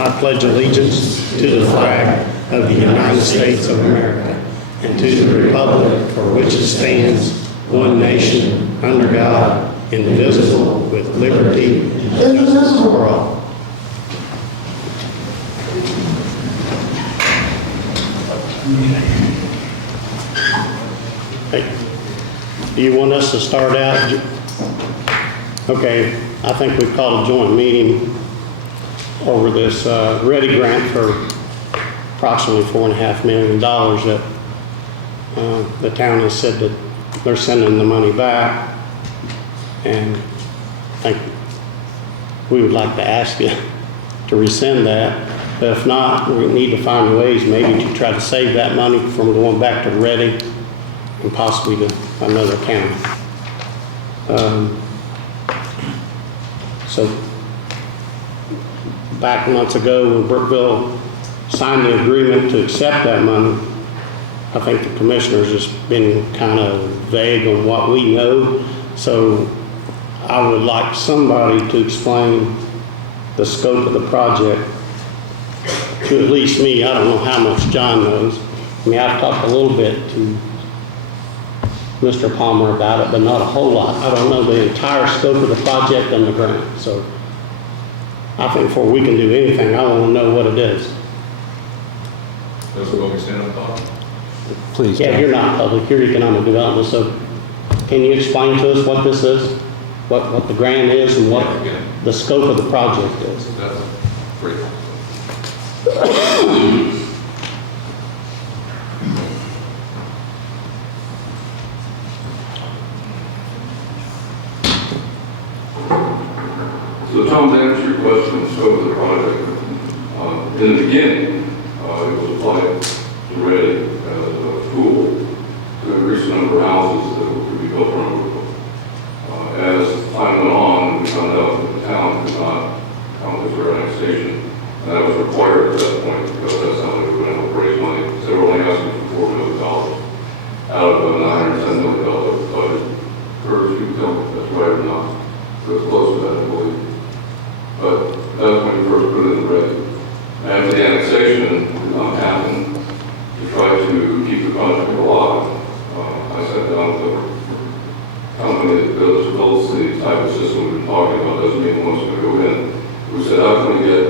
I pledge allegiance to the flag of the United States of America and to the republic for which it stands, one nation, under God, indivisible, with liberty and justice for all. Hey, do you want us to start out? Okay, I think we've called a joint meeting over this READY grant for approximately $4.5 million that the town has said that they're sending the money back. And I think we would like to ask you to rescind that. But if not, we need to find ways maybe to try to save that money from going back to READY and possibly to another county. So back months ago when Brookville signed the agreement to accept that money, I think the commissioners has been kind of vague on what we know. So I would like somebody to explain the scope of the project to at least me. I don't know how much John knows. I mean, I've talked a little bit to Mr. Palmer about it, but not a whole lot. I don't know the entire scope of the project and the grant. So I think before we can do anything, I want to know what it is. Those are what we stand on top. Please. Yeah, John. you're not public, you're economic development. So can you explain to us what this is? What the grant is and what the scope of the project is? That's great. So Tom, to answer your question, the scope of the project, in the beginning, it was applied to READY as a tool to increase the number of houses that could be built around Brookville. As time went on, we found out that the town could not count for annexation, and that was required at that point because that's how they were going to raise money. So they were only asking for $4 million out of a $910 million budget. Curtis, you can tell me if that's right or not. So it's close to that, I believe. But that was when you first put it in READY. After the annexation did not happen, to try to keep the project alive, I sat down with the company that builds the type of system we've been talking about. Doesn't mean one's going to go in. We said, how can we get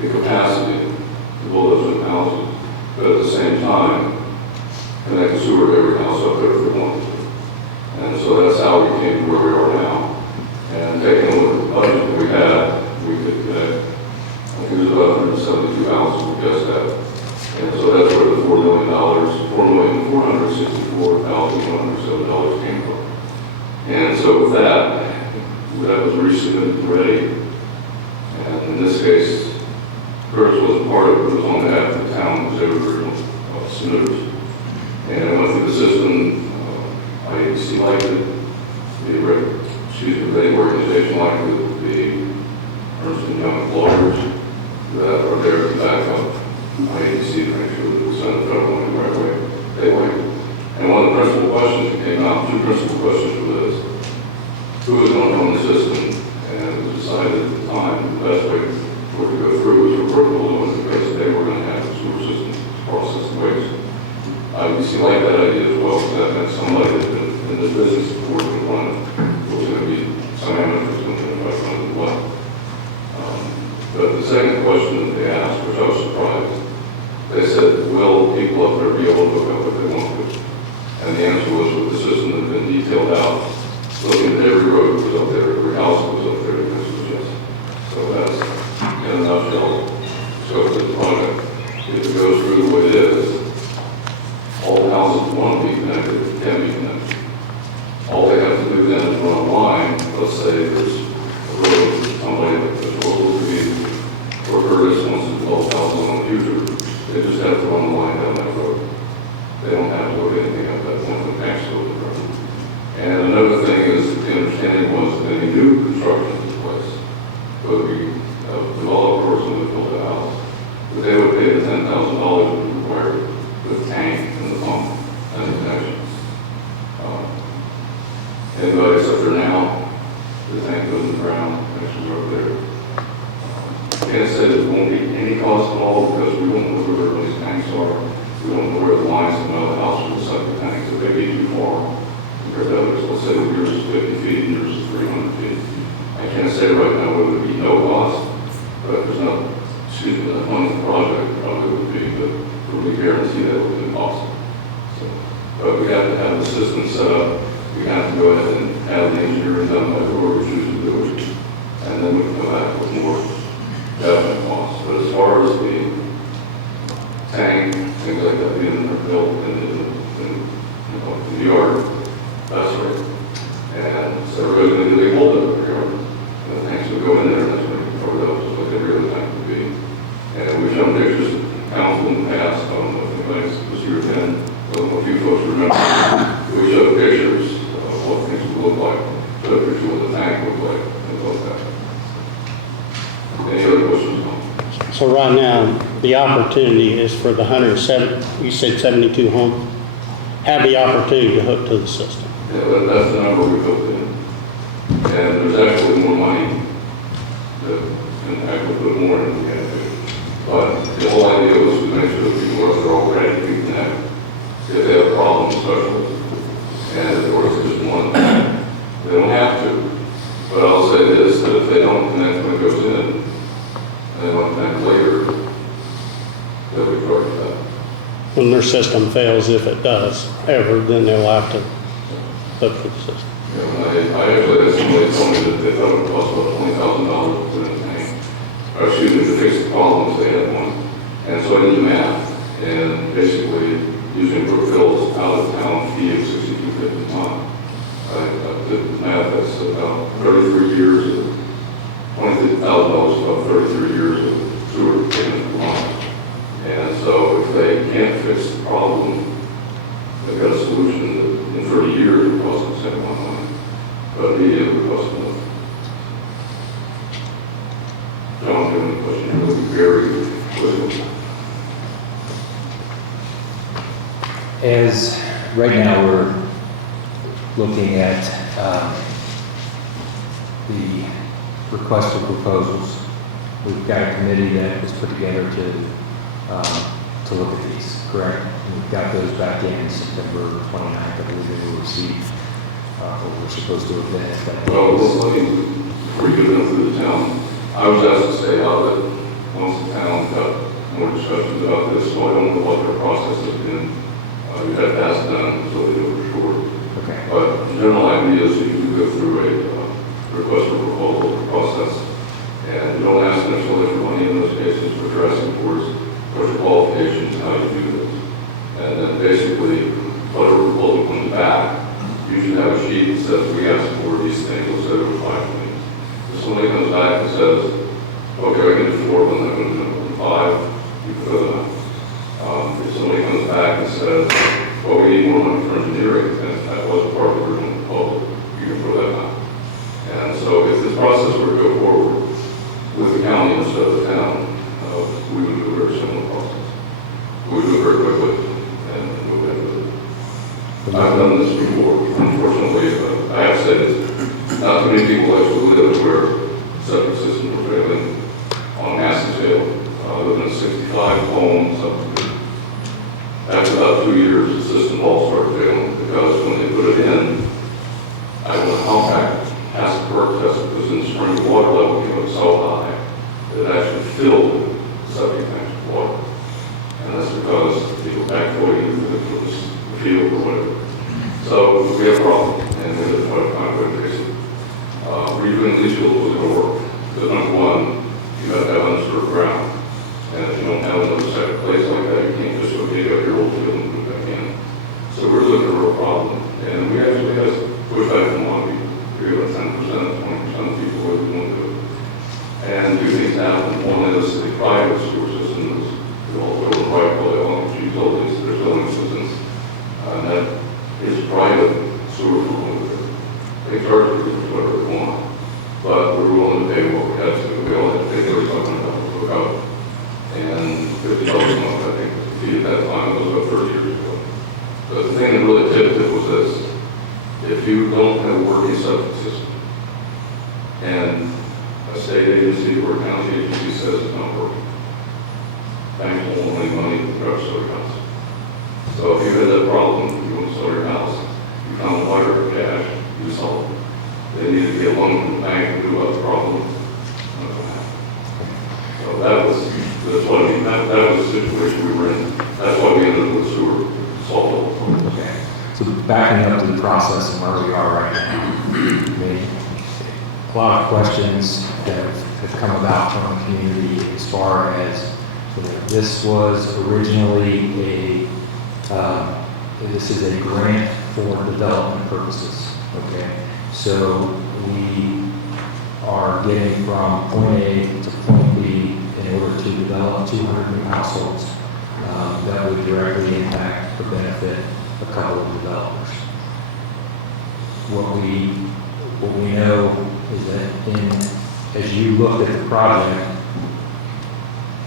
the capacity to build those new houses, but at the same time, connect the sewer to every house up there if we wanted to. And so that's how we came to where we are now. And taking a look at the budget that we had, we could connect, I think it was about 172 houses, we guessed that. And so that's where the $4 million, $4,464,107 came from. And so with that was resubmitted to READY. And in this case, Curtis wasn't part of it, it was on behalf of the town, because they were original submitters. And I went through the system, IDEM liked it, the organization liked it, the Ernst & Young lawyers that are there to back up IDEM to make sure that we send the federal money the right way. They liked it. And one of the principal questions that came out, two principal questions were this: who is going to own the system? And it was decided at the time the best way for it to go through was for Brookville to own it, because they were going to have the sewer system process the waste. IDC liked that idea as well, because that meant somebody that's been in the business before we run it was going to be some amateur was going to invite one as well. But the second question that they asked, which I was surprised, they said, will people up there be able to hook up if they want to? And the answer was, with the system that had been detailed out, looking at every road that was up there, every house that was up there, the answer was yes. So that's, in a nutshell, scope of the project. If it goes through the way it is, all the houses that want to be connected can be connected. All they have to do then is run a line. Let's say there's a road, somebody that was supposed to be, or Curtis wants to build houses in the future. They just have to run the line down that road. They don't have to go to anything at that point when the tax goes around. And another thing is, to understand can't say there won't be any cost involved because we don't know where everybody's tanks are. We don't know where the lines come out of the house for the septic tanks, if they be too far compared to others. Let's say yours is 50 feet and yours is 300 feet. I can't say right now whether it be no cost, but there's not, excuse me, that one project probably would be, but we guarantee that it would be possible. So, but we have to have the system set up. We have to go ahead and have the engineering done by whoever chooses to do it. And then we can go back with more definite costs. But as far as the tank, things like that being built in the yard, that's right. And so everybody's going to do the hold up here. And the tanks will go in there, and that's going to cover those, like every other tank would be. And we've shown pictures of council in the past, I don't know if anybody's was here then, a few folks remember. We showed pictures of what things would look like, showed pictures of what the tank would look like, things like that. Any other questions? So right now, the opportunity is for the 107, you said 72 homes, have the opportunity to hook to the system. Yeah, that's the number we built in. And there's actually more money that can actually put more in the end. But the whole idea was to make sure that people are already reconnect. If they have problems, especially, and of course just one, they don't have to. But I'll say this, that if they don't connect when it goes in, and they don't connect later, they'll be charged that. When their system fails, if it does ever, then they'll have to hook to the system. Yeah, when I actually had somebody told me that they thought it would cost about $20,000 to put in a tank. Or excuse me, to fix the problems, they had one. And so I did the math, and basically, using Brookville's out-of-town fee of $62.50 a ton, I did the math, that's about 33 years of $20,000, about 33 years of sewer payment per month. And so if they can't fix the problem, they've got a solution that in 30 years would cost them the same amount of money, but immediately would cost them nothing. John, do you have any questions? It would be very quick. As right now we're looking at the request for proposals. We've got a committee that was put together to look at these, correct? And we've got those back in September 29th, I believe they were received, what we're supposed to have been at that Well, date. let me, before you get through the town, I was asked to stay out of it once the town got more discussions about this, so I don't know what their process has been. We had that done, so they know for sure. Okay. But the general idea is that you go through a request for proposal process, and you don't ask necessarily for money in those cases, but you're asking for what your qualifications, how you do this. And then basically, whatever proposal comes back, you should have a sheet that says we asked for these things, let's say there were 5 things. If somebody comes back and says, okay, I can do 4, but I'm not going to do 5, you can go to that. If somebody comes back and says, well, we need more money for engineering, and that wasn't part of the original proposal, you can throw that out. And so if this process were to go forward with the county instead of the town, we would do a very similar process. We would do it very quickly and move into it. I've done this before, unfortunately. I have said it. Not too many people actually live where septic systems were failing on a massive scale. Living in 65 homes, after about 2 years, the system all started failing because when they put it in, I don't know how back past the perk test because in the spring water level came up so high that it actually filled the septic tanks with water. And that's because people backflowing into the field or whatever. So we have a problem, and we have to try to find a way to fix it. Redoing these fields was going to work. Because number one, you have to have undisturbed ground. And if you don't have another second place like that, you can't just go dig up your old field and put it back in. So we're looking at a real problem. And we actually have pushback from a lot of people. We have 10%, 20% of people who won't do it. And two things happen. One is the private sewer system is all over the private play along with utilities. There's building systems. And that is private sewer for one. They charge you for whatever they want. But we're willing to pay what we have to. We all have to pay $35 to hook up. And $50 a month, I think, the fee at that time, was about 30 years ago. But the thing that really tipped it was this: if you don't have a working septic system, and a state agency or a county agency says it's not working. Banks won't lend money to the rest house. So if you had that problem, you want to sell your house, you found a buyer for cash, you solve it. They need to get a loan from the bank to do about the problem. So that's what I mean, that was the situation we were in. That's why we ended up with sewer solved. Okay. So backing up to the process and where we are right now, I mean, a lot of questions have come about from the community as far as, you know, this was originally this is a grant for development purposes, okay? So we are getting from point A to point B in order to develop 200 new households that would directly impact or benefit a couple of developers. What we know is that as you looked at the project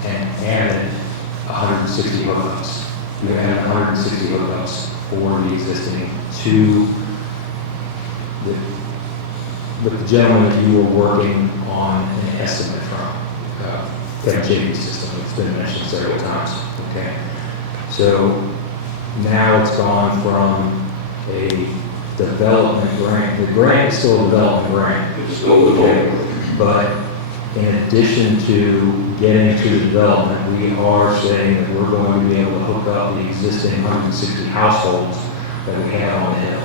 and added 160 hookups, you added 160 hookups for the existing two. But the gentleman that you were working on an estimate from, that JV system, it's been mentioned several times, okay? So now it's gone from a development grant. The grant is still a development grant. It's still development. But in addition to getting to the development, we are saying that we're going to be able to hook up the existing 160 households that we have on the hill.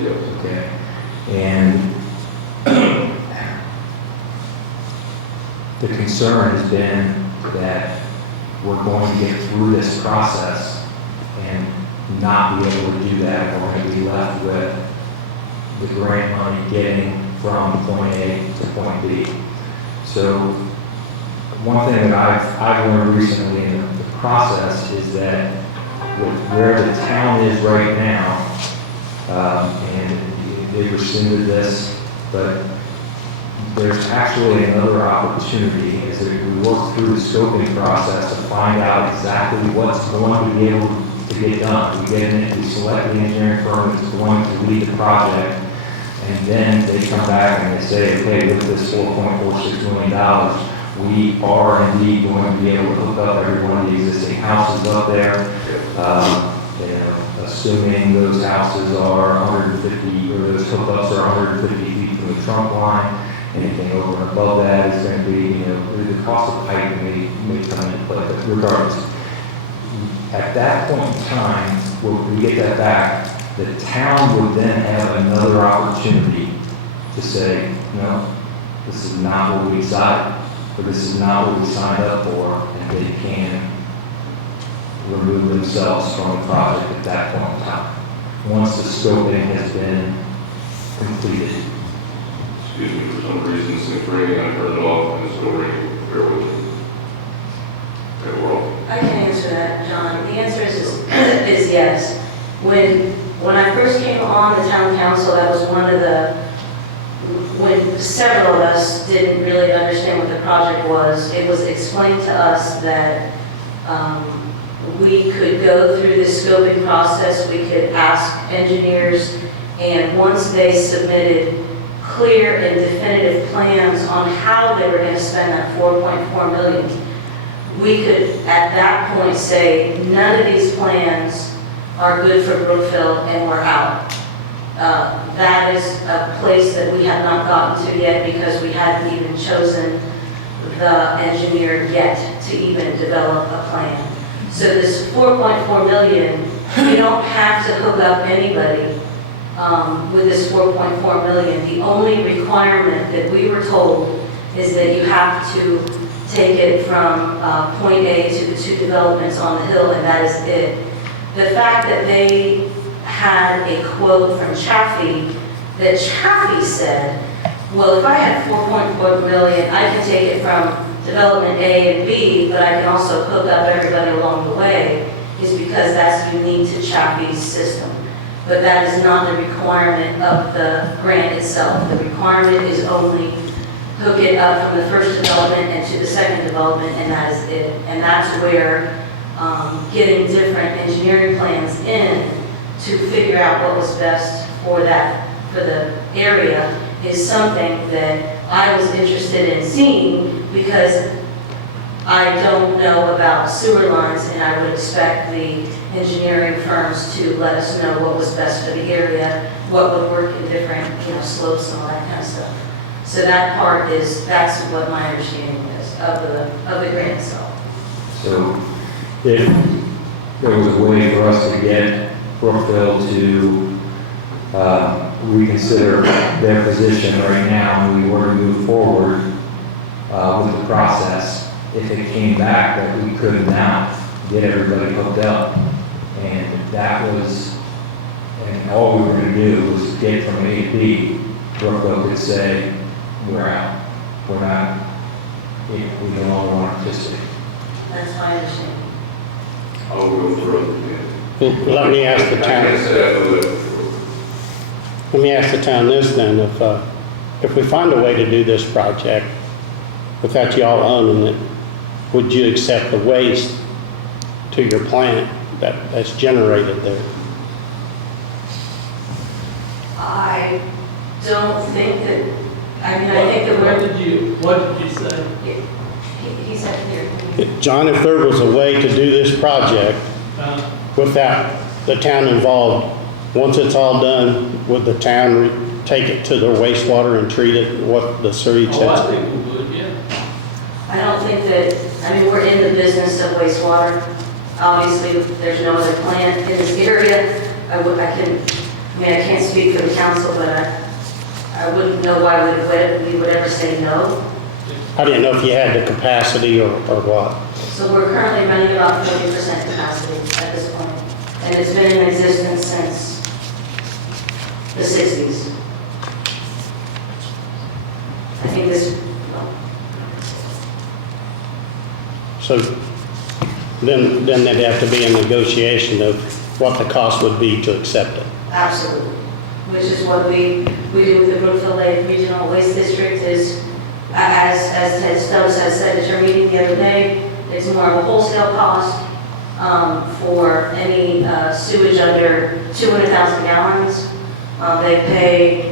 Yes. Okay? And the concern has been that we're going to get through this process and not be able to do that. We're going to be left with the grant money getting from point A to point B. So one thing that I've learned recently in the process is that with where the town is right now, and they rescinded this, but there's actually another opportunity as we work through the scoping process to find out exactly what's going to be able to get done. We get in, we select the engineering firm that's going to lead the project, and then they come back and they say, okay, with this $4.46 million, we are indeed going to be able to hook up every one of the existing houses up there. You know, assuming those houses are 150, or those hookups are 150 feet from the trunk line. Anything over and above that is going to be, you know, the cost of pipe may come into play, but regardless. At that point in time, when we get that back, the town would then have another opportunity to say, no, this is not what we decided, or this is not what we signed up for, and they can remove themselves from the project at that point in time, once the scoping has been completed. Excuse me, for some reason, since ringing, I turned it off and it's still ringing. Bear with me. Okay, we're off. I can answer that, John. The answer is yes. When I first came on the town council, that was one of the, when several of us didn't really understand what the project was, it was explained to us that we could go through the scoping process, we could ask engineers, and once they submitted clear and definitive plans on how they were going to spend that $4.4 million, we could at that point say none of these plans are good for Brookville and we're out. That is a place that we have not gotten to yet because we hadn't even chosen the engineer yet to even develop a plan. So this $4.4 million, you don't have to hook up anybody with this $4.4 million. The only requirement that we were told is that you have to take it from point A to the two developments on the hill, and that is it. The fact that they had a quote from Chaffee, that Chaffee said, well, if I had $4.4 million, I can take it from development A and B, but I can also hook up everybody along the way, is because that's unique to Chaffee's system. But that is not the requirement of the grant itself. The requirement is only hook it up from the first development and to the second development, and that is it. And that's where getting different engineering plans in to figure out what was best for that, for the area, is something that I was interested in seeing, because I don't know about sewer lines, and I would expect the engineering firms to let us know what was best for the area, what would work in different, slopes and all that kind of stuff. So that part that's what my understanding is of the grant itself. So if there was a way for us to get Brookville to reconsider their position right now, and we were to move forward with the process, if it came back that we could now get everybody hooked up, and all we were going to do was get from A to B, Brookville could say, we're out. We're not, we no longer want to participate. That's my understanding. I'll go through it. Let me ask the I can't town, say that with it. let me ask the town this then, if we find a way to do this project without y'all owning it, would you accept the waste to your plant that's generated there? I don't think that, I think that What did you say? he said here. John, if there was a way to do this project without the town involved, once it's all done, would the town take it to their wastewater and treat it, what the sewage Oh, I says? think we would, yeah. I don't think that, we're in the business of wastewater. Obviously, there's no other plant in this area. I can't speak for the council, but I wouldn't know why we would ever say no. I didn't know if you had the capacity or what. So we're currently running about 40% capacity at this point, and it's been in existence since the 60s. I think this, So then there'd have to be a negotiation of what the cost would be to accept it. absolutely, which is what we do with the Brookville Lake Regional Waste District is, as Ted Stubbs has said at your meeting the other day, it's more of a wholesale cost for any sewage under 200,000 gallons. They pay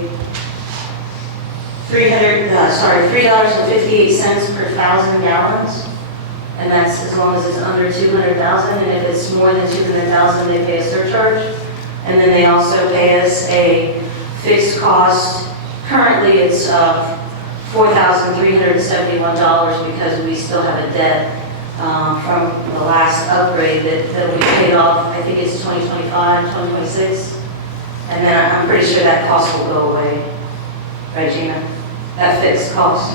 $3.58 per 1,000 gallons, and that's as long as it's under 200,000. And if it's more than 200,000, they pay a surcharge. And then they also pay us a fixed cost. Currently, it's $4,371 because we still have a debt from the last upgrade that we paid off. I think it's 2025, 2026. And then I'm pretty sure that cost will go away. Right, Gina? That fixed cost.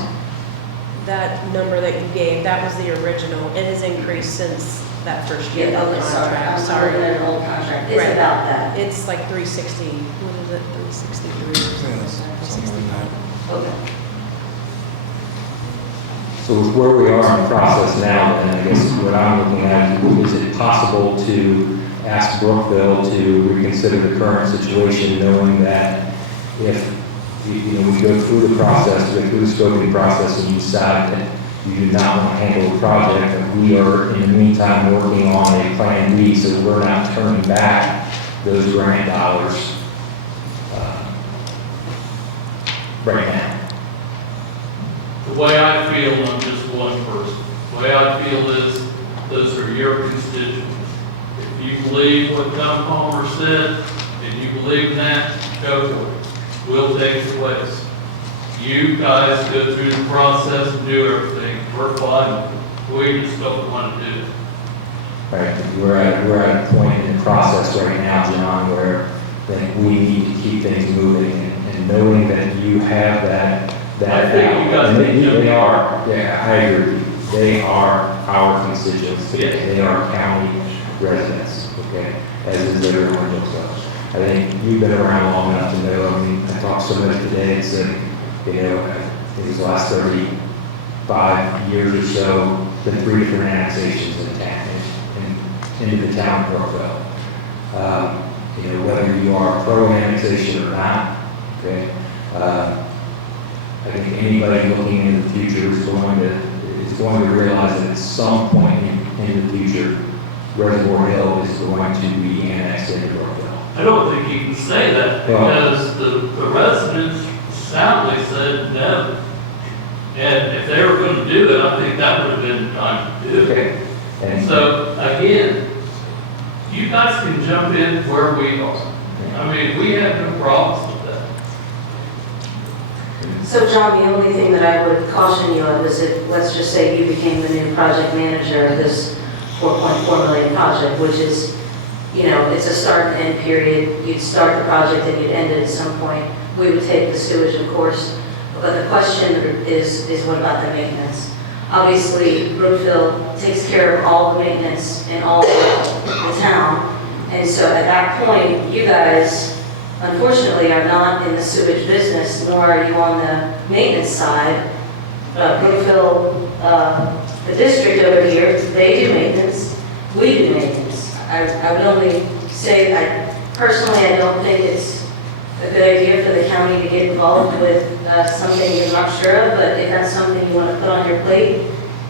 That number that you gave, that was the original. It has increased since that first year of the Okay, sorry. contract. I'm sorry, an old contract. It's Right. about that. It's like 360, what is it, 363 or something? Okay. So with where we are in the process now, then I guess what I'm looking at is it possible to ask Brookville to reconsider the current situation, knowing that if we go through the process, we go through the scoping process, and you decide that you do not want to handle the project, that we are in the meantime working on a plan B, so we're not turning back those grant dollars right now. The way I feel, I'm just one person. The way I feel is, those are your constituents. If you believe what Tom Palmer said, and you believe in that, go for it. We'll take the waste. You guys go through the process and do everything. We're fine. We just don't want to do it. Right, we're at a point in the process right now, John, where that we need to keep things moving, and knowing that you have that. I think you guys and need to- they are, yeah, I agree. They are our constituents. Yes. They are county residents, okay, as is everyone else. I think you've been around long enough to know, I talked to somebody today and said, I think it was the last 35 years or so, been 3 different annexations in town, into the town of Brookville. Whether you are pro annexation or not, okay, I think anybody looking in the future is going to realize that at some point in the future, Reservoir Hill is going to be annexed into Brookville. I don't think you can say that, because the residents soundly said no. And if they were gonna do it, I think that would have been the time to do it. Okay. And So, again, you guys can jump in where we are. I mean, we have no problems with that. So John, the only thing that I would caution you of is if, let's just say you became the new project manager of this 4.4 million project, which is, you know, it's a start and end period. You'd start the project and you'd end it at some point. We would take the sewage, of course. But the question is what about the maintenance? Obviously, Brookville takes care of all the maintenance in all of the town. And so at that point, you guys, unfortunately, are not in the sewage business, nor are you on the maintenance side. Brookville, the district over here, they do maintenance, we do maintenance. I would only say, personally, I don't think it's a good idea for the county to get involved with something you're not sure of, but if that's something you want to put on your plate,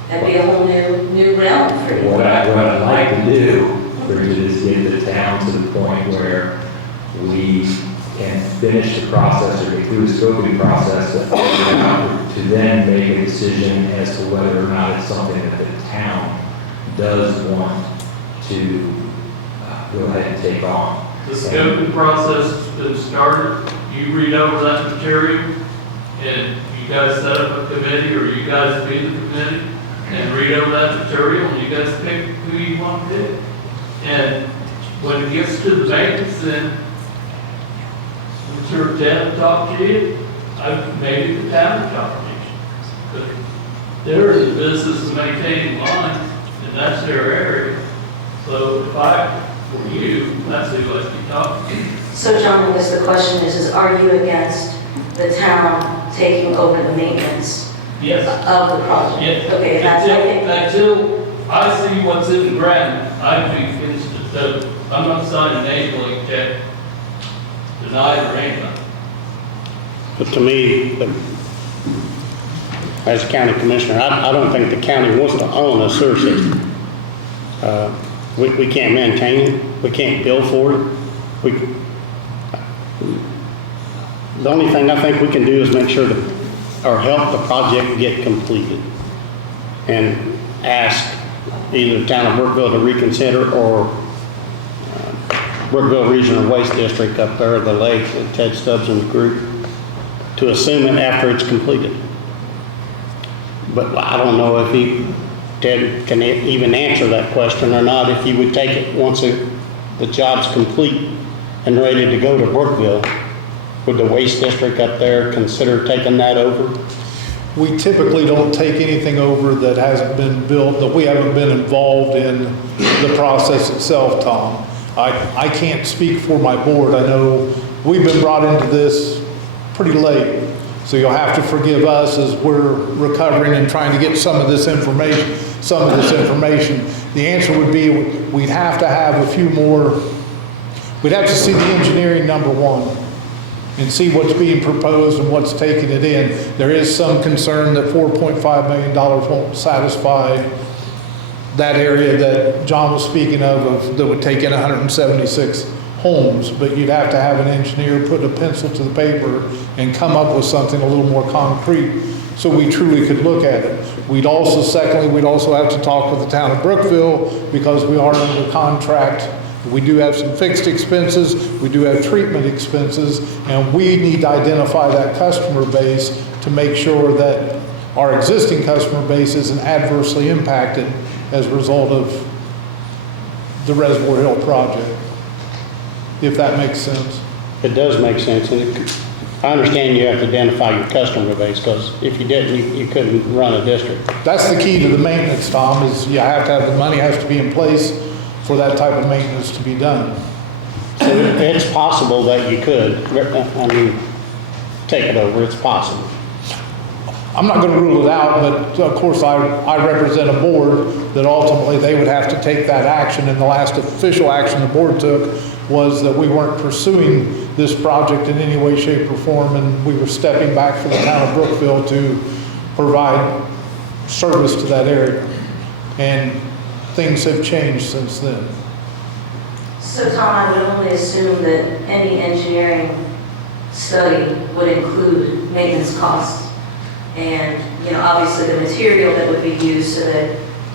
that'd be a whole new realm for you. what I'd like to do, Bridget, is get the town to the point where we can finish the process or get through the scoping process to then make a decision as to whether or not it's something that the town does want to go ahead and take on. The scoping process has been started. You read over that material, and you guys set up a committee, or you guys be the committee, and read over that material, and you guys pick who you want to pick. And when it gets to the maintenance, then I'm sure Ted will talk to you. Maybe the town will talk to you. But they're in the business of maintaining lines, and that's their area. So if for you, that's who I'd be talking to. So John, I guess the question is are you against the town taking over the maintenance Yes. of the project? Yes. Okay, that's, I think, Until I see what's in the ground, I'd be against it. So I'm not signing an like check, denied or anything. But to me, as a county commissioner, I don't think the county wants to own a sewer system. We can't maintain it, we can't bill for it. The only thing I think we can do is make sure or help the project get completed. And ask either the town of Brookville to reconsider or Brookville Regional Waste District up there, the lake, Ted Stubbs and the group, to assume it after it's completed. But I don't know if Ted can even answer that question or not, if he would take it once the job's complete and ready to go to Brookville. Would the waste district up there consider taking that over? We typically don't take anything over that hasn't been built, that we haven't been involved in the process itself, Tom. I can't speak for my board. I know we've been brought into this pretty late, so you'll have to forgive us as we're recovering and trying to get some of this information. The answer would be we'd have to have a few more, we'd have to see the engineering, number one, and see what's being proposed and what's taking it in. There is some concern that $4.5 million won't satisfy that area that John was speaking of that would take in 176 homes, but you'd have to have an engineer put a pencil to the paper and come up with something a little more concrete so we truly could look at it. Secondly, we'd also have to talk with the town of Brookville because we are under contract. We do have some fixed expenses, we do have treatment expenses, and we need to identify that customer base to make sure that our existing customer base isn't adversely impacted as a result of the Reservoir Hill project, if that makes sense. It does make sense, and I understand you have to identify your customer base, because if you didn't, you couldn't run a district. That's the key to the maintenance, Tom, is you have to have, the money has to be in place for that type of maintenance to be done. So it's possible that you could, take it over, it's possible. I'm not gonna rule it out, but of course I represent a board that ultimately they would have to take that action, and the last official action the board took was that we weren't pursuing this project in any way, shape, or form, and we were stepping back for the town of Brookville to provide service to that area. And things have changed since then. So Tom, I would only assume that any engineering study would include maintenance costs and obviously the material that would be used so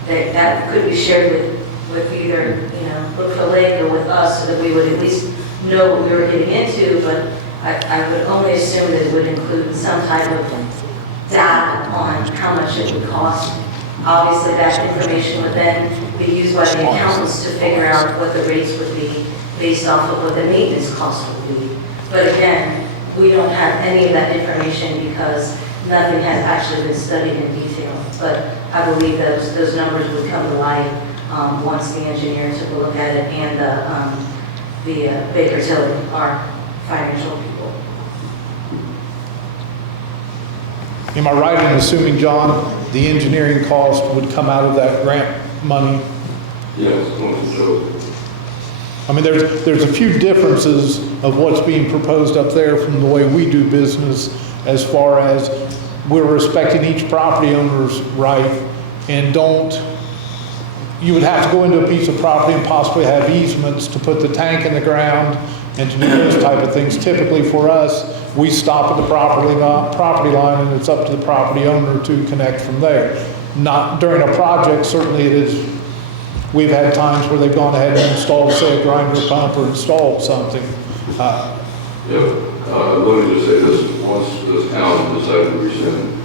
that could be shared with either, Brookville Lake or with us, so that we would at least know what we were getting into, but I would only assume that it would include some type of data on how much it would cost. Obviously, that information would then be used by the accountants to figure out what the rates would be based off of what the maintenance cost would be. But again, we don't have any of that information because nothing has actually been studied in detail. But I believe those numbers would come to light once the engineer took a look at it and the Baker Tilly, our financial people. Am I right in assuming, John, the engineering cost would come out of that grant money? Yes, once so. I mean, there's a few differences of what's being proposed up there from the way we do business, as far as we're respecting each property owner's right and you would have to go into a piece of property and possibly have easements to put the tank in the ground and to do those type of things. Typically for us, we stop at the property line and it's up to the property owner to connect from there. Not during a project, certainly it is. We've had times where they've gone ahead and installed, say, a grinder pump or installed something. Let me just say this, once this town decided to rescind,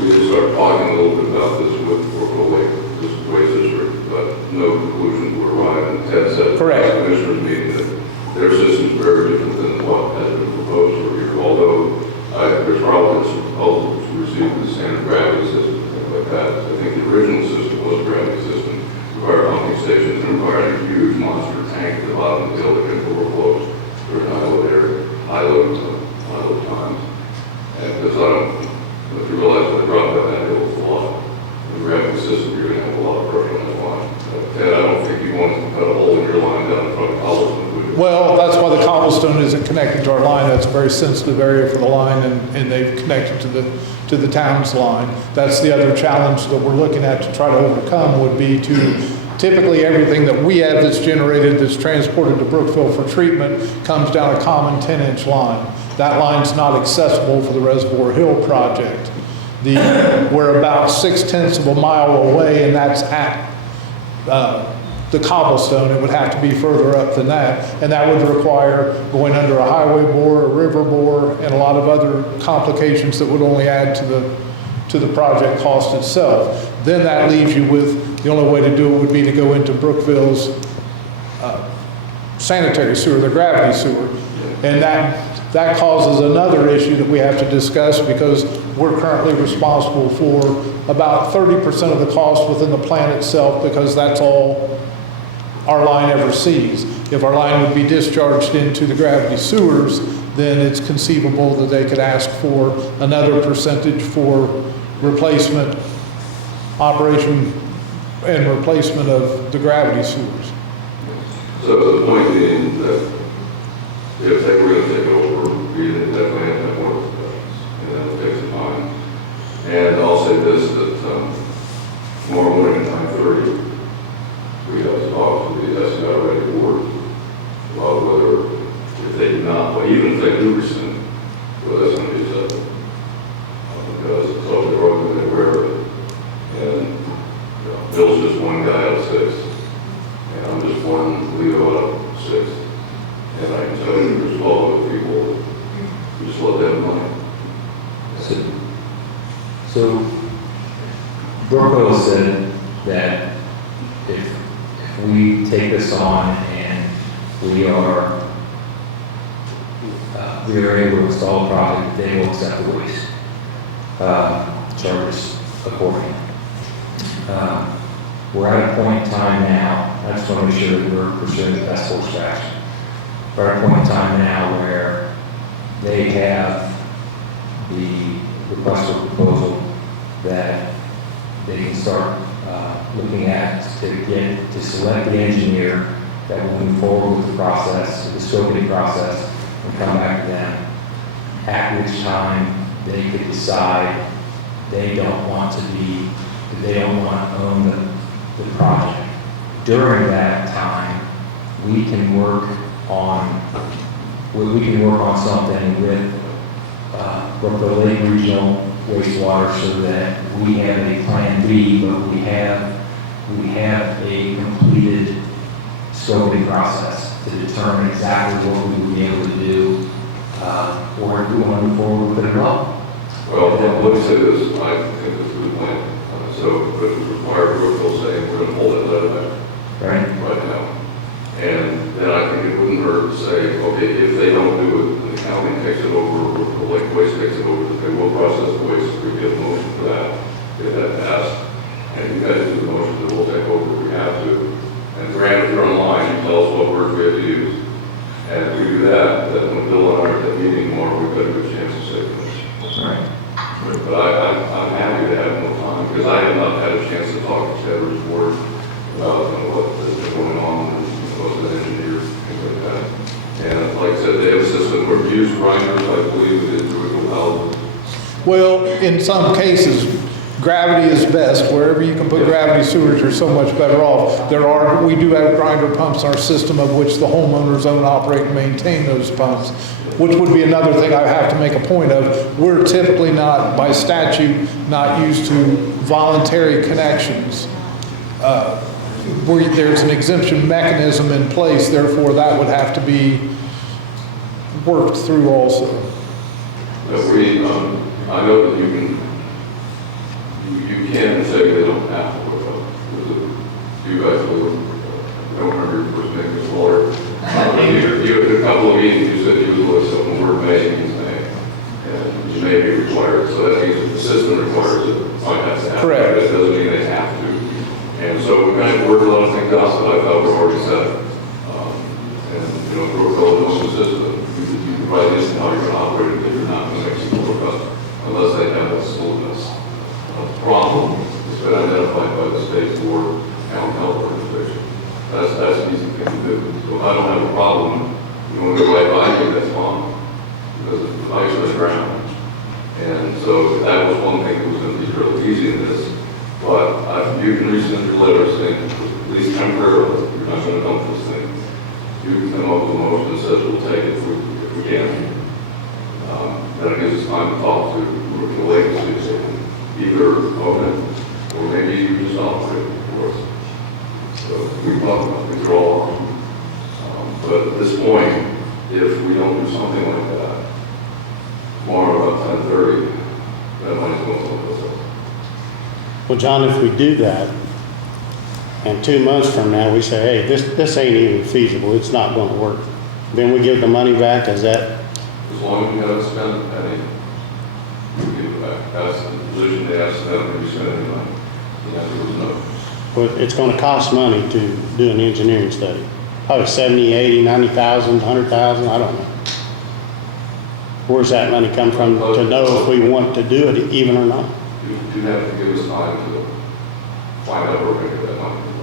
we just started talking a little bit about this with Brookville Lake, this waste district, but no conclusions were arrived. And Ted said, Correct. at the commissioners meeting, that their system is very different than what has been proposed for here. Although there's probably some proposals to receive the standard gravity system, things like that. I think the original system was a gravity system, required pumping stations, and required a huge monster tank at the bottom of the hill that can overflows during high load times. And because I don't know if you realize when I drop that hill, it's a lot. The gravity system, you're going to have a lot of pressure on that line. Ted, I don't think you want to cut a hole in your line down in front of Cobblestone, would you? Well, that's why the cobblestone isn't connected to our line. That's a very sensitive area for the line, and they've connected to the town's line. That's the other challenge that we're looking at to try to overcome, would be to typically everything that we have that's generated, that's transported to Brookville for treatment, comes down a common 10-inch line. That line's not accessible for the Reservoir Hill project. We're about 6/10 of a mile away, and that's at the cobblestone. It would have to be further up than that, and that would require going under a highway bore, a river bore, and a lot of other complications that would only add to the project cost itself. Then that leaves you with, the only way to do it would be to go into Brookville's sanitary sewer, the gravity sewer, and that causes another issue that we have to discuss, because we're currently responsible for about 30% of the cost within the plant itself, because that's all our line ever sees. If our line would be discharged into the gravity sewers, then it's conceivable that they could ask for another percentage for replacement, operation and replacement of the gravity sewers. So the point being that if they were going to take it over, we definitely have to have more discussions, and that'll take some time. And I'll say this, that tomorrow morning at 9:30, we have to talk to the SCI board about whether, if they do not, well, even if they do rescind, well, that's going to be acceptable. Because it's all they're already been aware of it. And Bill's just one guy out of 6. And I'm just one Leo out of 6. And I can tell you, there's 12 other people, you just let them know. So Brookville said that if we take this on and we are able to install a project, they will accept the waste charges accordingly. We're at a point in time now, I just want to make sure that we're pursuing the best course of action. We're at a point in time now where they have the request for proposal that they can start looking at to select the engineer that will move forward with the process, the scoping process, and come back to them, at which time they could decide they don't want to own the project. During that time, we can work on something with Brookville Lake Regional wastewater so that we have a plan B, but we have a completed scoping process to determine exactly what we would be able to do, or if we want to move forward with it at all. Well, let me say this, I think this is a good plan. So, but it would require Brookville saying, we're going to hold it Right? right now. And then I think it wouldn't hurt to say, okay, if they don't do it, and the county takes it over, or the Lake Waste takes it over, they will process the waste, we get a motion for that, get that passed. And you guys do the motion that we'll take over if we have to. And grant if you're online, you tell us what words we have to use. And if we do that, then when Bill and I are at that meeting tomorrow, we've got a good chance of saving this. Right. But I'm happy to have more time, because I have not had a chance to talk to Cheddar's board about what is going on, and what's an engineer, things like that. And like I said, they have a system where we use grinders, I believe, we did Brookville houses. Well, in some cases, gravity is best. Wherever you can put gravity sewers, you're so much better off. We do have grinder pumps in our system, of which the homeowners own, operate, and maintain those pumps, which would be another thing I have to make a point of. We're typically not, by statute, not used to voluntary connections. Where there's an exemption mechanism in place, therefore that would have to be worked through also. But I know that you can say they don't have to hook up. You guys will, I don't remember your first name, Ms. Waller. You had a couple of meetings, you said you would look something word may means may. And you may be required, so that means if the system requires it, it might have to happen. Correct. But it doesn't mean they have to. And so we kind of worked a lot of things out that I thought were already set. And, you know, Brookville knows the system. You provide this and how you're going to operate it, but you're not going to make people hook up unless they have a slowness problem that's been identified by the state board, county health organization. That's an easy thing to do. So if I don't have a problem, you want to go right by me, that's fine. Because it's the ice on the ground. And so that was one thing that was going to be really easy in this. But you can rescind your letter saying, at least temporarily, you're not going to dump this thing. You can come up with a motion that says we'll take it if we can. Then it gives us time to talk to the agencies and either own it or maybe you just operate it for us. So we talk about these are all options. But at this point, if we don't do something like that, tomorrow about 10:30, that money's going to help us out. Well, John, if we do that, and 2 months from now, we say, hey, this ain't even feasible, it's not gonna work, then we give the money back, is that? As long as you haven't spent a penny, you give it back. That's the position they have to spend when you spend any money. The answer was no. Well, it's gonna cost money to do an engineering study. Probably 70, 80, 90,000, 100,000, I don't know. Where's that money come from to know if we want to do it even or not? You do have to give us time to find out where we're going to get that money from.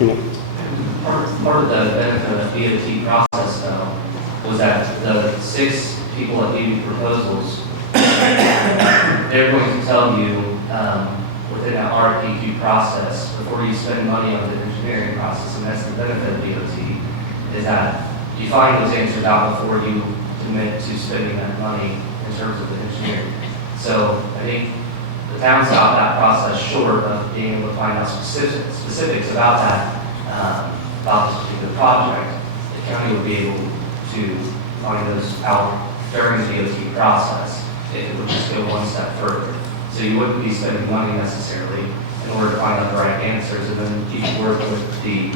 You know, Part of the benefit of the DOT process, though, was that the 6 people that gave you proposals, they're going to tell you within that RFP process, before you spend money on the engineering process, and that's the benefit of DOT, is that you find those answers out before you commit to spending that money in terms of the engineering. So I think the town stopped that process short of being able to find out specifics about that, about this particular project. The county would be able to find those out during the DOT process if it would just go one step further. So you wouldn't be spending money necessarily in order to find out the right answers, and then you could work with the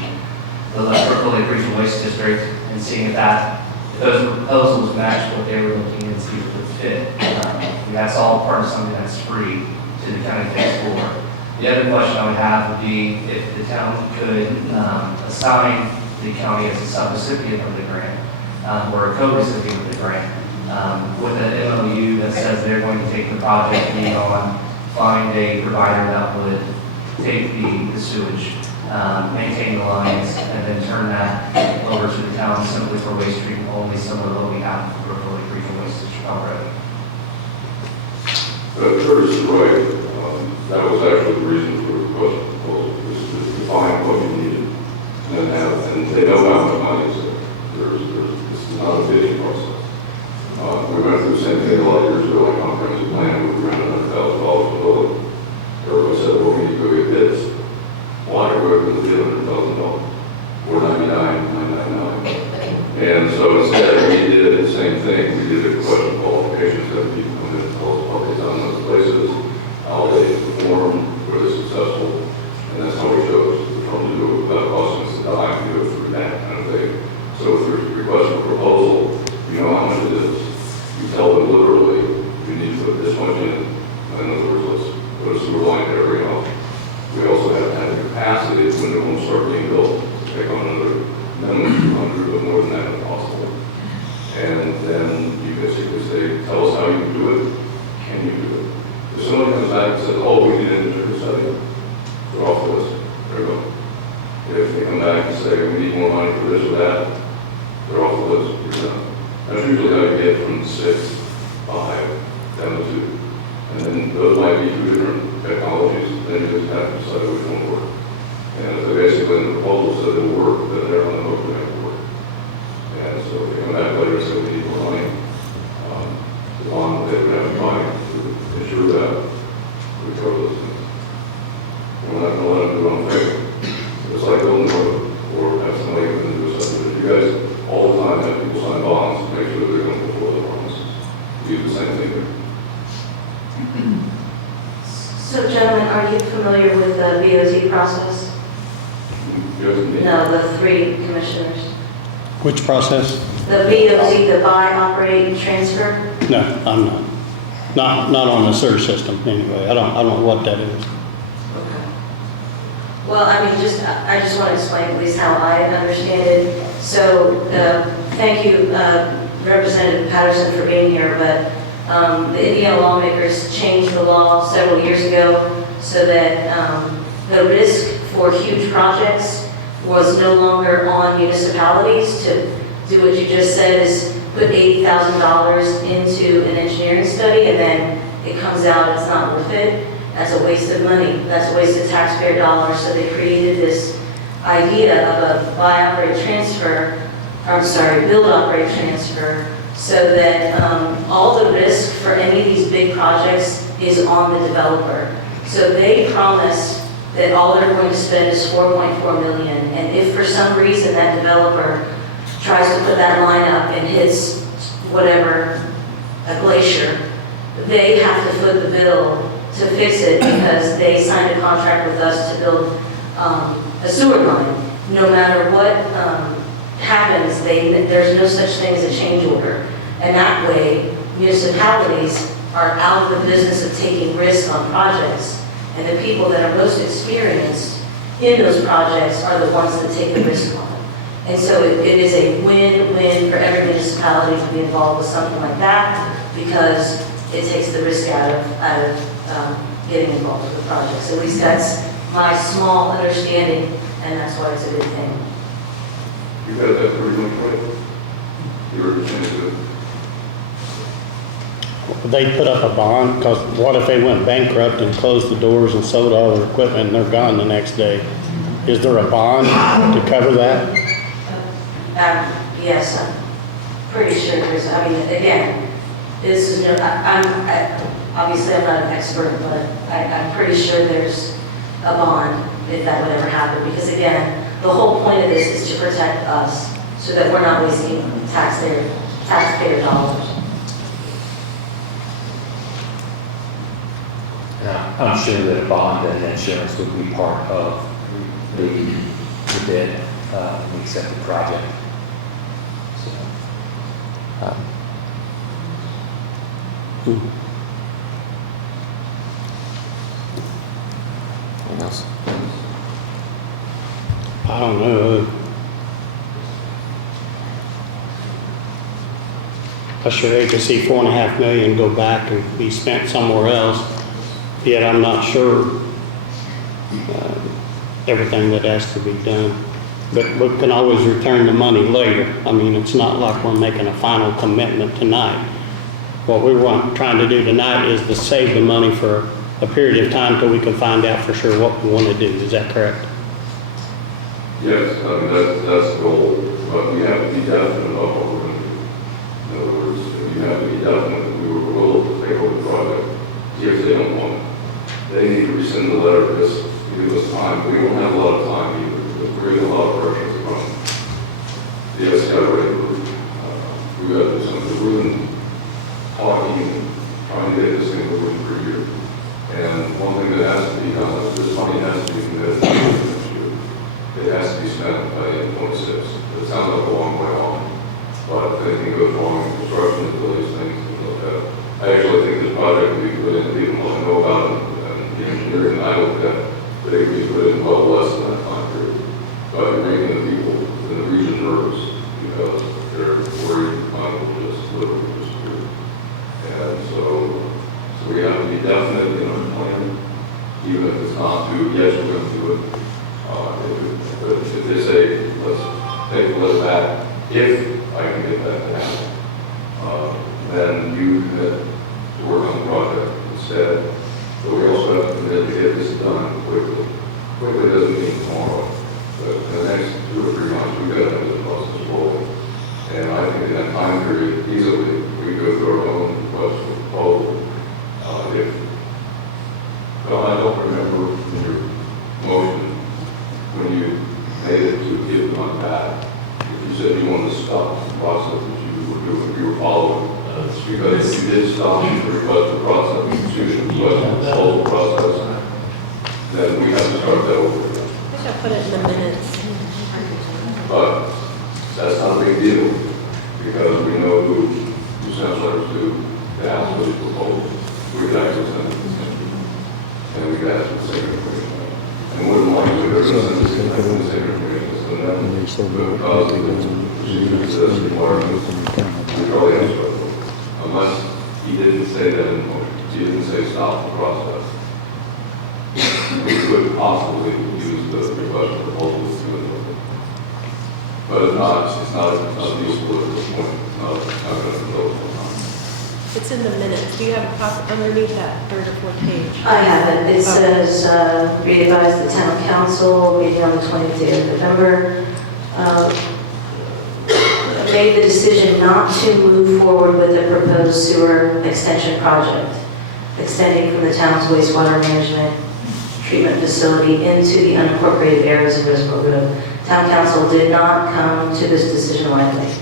Brookville Regional Waste District and seeing if those proposals match what they were looking and see if it would fit. And that's all part of something that's free to the county to explore. The other question I would have would be if the town could assign the county as a sub-recipient of the grant or a co-recipient of the grant with an MOU that says they're going to take the project lead on, find a provider that would take the sewage, maintain the lines, and then turn that over to the town simply for waste treatment only, similar to what we have for Brookville Regional Waste District already. Curtis is right. That was actually the reason for the question proposal, was to define what you needed. And they know how much money is there. This is not a bidding process. thing a lot of years ago, like comprehensive plan, we ran $100,000 to build it. Everybody said, well, we need to go get bids. Well, I could go with $800,000, or $99,999. And so instead, we did the same thing. We did a question qualifications that people come in and tell us what they've done in those places, how they performed, were they successful, and that's how we chose from to do it without costing us a dime to do it through that kind of thing. So if there's a request for proposal, you know how much it is. You tell them literally, you need to put this much in. In other words, let's put a sewer line to every house. We also have to have the capacity when the homes start being built to take on another minimum 200, but more than that if possible. And then you basically say, tell us how you can do it. Can you do it? If somebody comes back and says, oh, we need an engineering study, they're off the list. There you go. If they come back and say, we need more money for this or that, they're off the list. You're done. That's usually how you get from 6, 5, down to 2. And then those might be 2 different technologies. Then you just have to decide which one will work. And if they basically in the proposal said it will work, then they're on the hook to make it work. And so if they come back later and say we need more money, the bond they would have to buy to ensure that we cover those things. We're not going to let them do it on paper. It's like building a road or have somebody come in and do a subdivision. You guys all the time have people sign bonds to make sure they're going to fulfill their promises. We do the same thing here. So gentlemen, are you familiar with the BOT process? No, the 3 commissioners. Which process? The BOT, the buy, operate, transfer? No, I'm not. Not on the sewer system anyway. I don't know what that is. Okay. Well, I mean, I just want to explain at least how I understand it. So, thank you, Representative Patterson, for being here, but the Indiana lawmakers changed the law several years ago so that the risk for huge projects was no longer on municipalities to do what you just said, is put $80,000 into an engineering study and then it comes out it's not worth it. That's a waste of money. That's a waste of taxpayer dollars. So they created this idea of a buy, operate, transfer, build, operate, transfer, so that all the risk for any of these big projects is on the developer. So they promise that all they're going to spend is $4.4 million, and if for some reason that developer tries to put that line up and hits whatever, a glacier, they have to foot the bill to fix it because they signed a contract with us to build a sewer line. No matter what happens, there's no such thing as a change order. And that way, municipalities are out of the business of taking risks on projects. And the people that are most experienced in those projects are the ones that take the risk on it. And so it is a win-win for every municipality to be involved with something like that because it takes the risk out of getting involved with the projects. At least that's my small understanding, and that's why it's a good thing. You got that pretty much right. You were just into it. They put up a bond, because what if they went bankrupt and closed the doors and sold all their equipment and they're gone the next day? Is there a bond to cover that? Yes, I'm pretty sure there's, I mean, again, this is no, obviously I'm not an expert, but I'm pretty sure there's a bond if that would ever happen. Because again, the whole point of this is to protect us so that we're not wasting taxpayer dollars. I'm sure that a bond and insurance would be part of the bid, when we accept the project. So, What else? I don't know. I sure hate to see $4.5 million go back and be spent somewhere else. Yet I'm not sure everything that has to be done. But we can always return the money later. I mean, it's not like we're making a final commitment tonight. What we want, trying to do tonight is to save the money for a period of time till we can find out for sure what we want to do. Is that correct? Yes, I mean, that's the goal, but we have to be definite about what we're going to do. In other words, you have to be definite that we were take over the project, if they don't want it. They need to rescind the letter because it gives us time. We don't have a lot of time either. We're creating a lot of pressure to run the escalator. We got some of the room talking and trying to get this thing moving for a year. And one thing that has to be done is this money has to be committed to next year. It has to be spent by the end of 26. It sounds like a long way off, but if anything goes wrong in construction, delays things, things like that. I actually think this project would be put in, people want to know about it, and the engineering I looked at, they would be put in well less than that time period. But making the people in the region nervous because they're worried the time will just literally disappear. And so we have to be definite in our plan, even if it's not due, yes, we're going to do it. If they say, let's take a look back, if I can get that to happen, then you commit to work on the project instead. But we also have to commit to get this done quickly. Quickly doesn't mean tomorrow, but in the next 2 or 3 months, we've got to have this process rolling. And I think in that time period, easily, we go through our own request for proposal. Well, I don't remember in your motion when you made it to give the money back. If you said you wanted to stop the process that you were doing, you were following. Because if you did stop the request the process, institution request the proposal process, then we have to start that over again. I think I put it in the minutes. But that's not a big deal because we know who sends letters to ask for these proposals. We could actually send it to the same people. And we could ask for the same information. And more than likely, they're going to send the same information to them. Because of the procedures requirements, we probably have to start over. Unless he didn't say that in the motion. He didn't say stop the process. We could possibly use the request for proposals to do it. But it's not useful at this point. It's not going to build. It's in the minutes. Do you have a copy underneath that 3rd or 4th page? I have it. It says, be advised the town council, meeting on the 20th day of November, made the decision not to move forward with the proposed sewer extension project, extending from the town's wastewater management treatment facility into the unincorporated areas of Reservoir Road. Town council did not come to this decision lightly.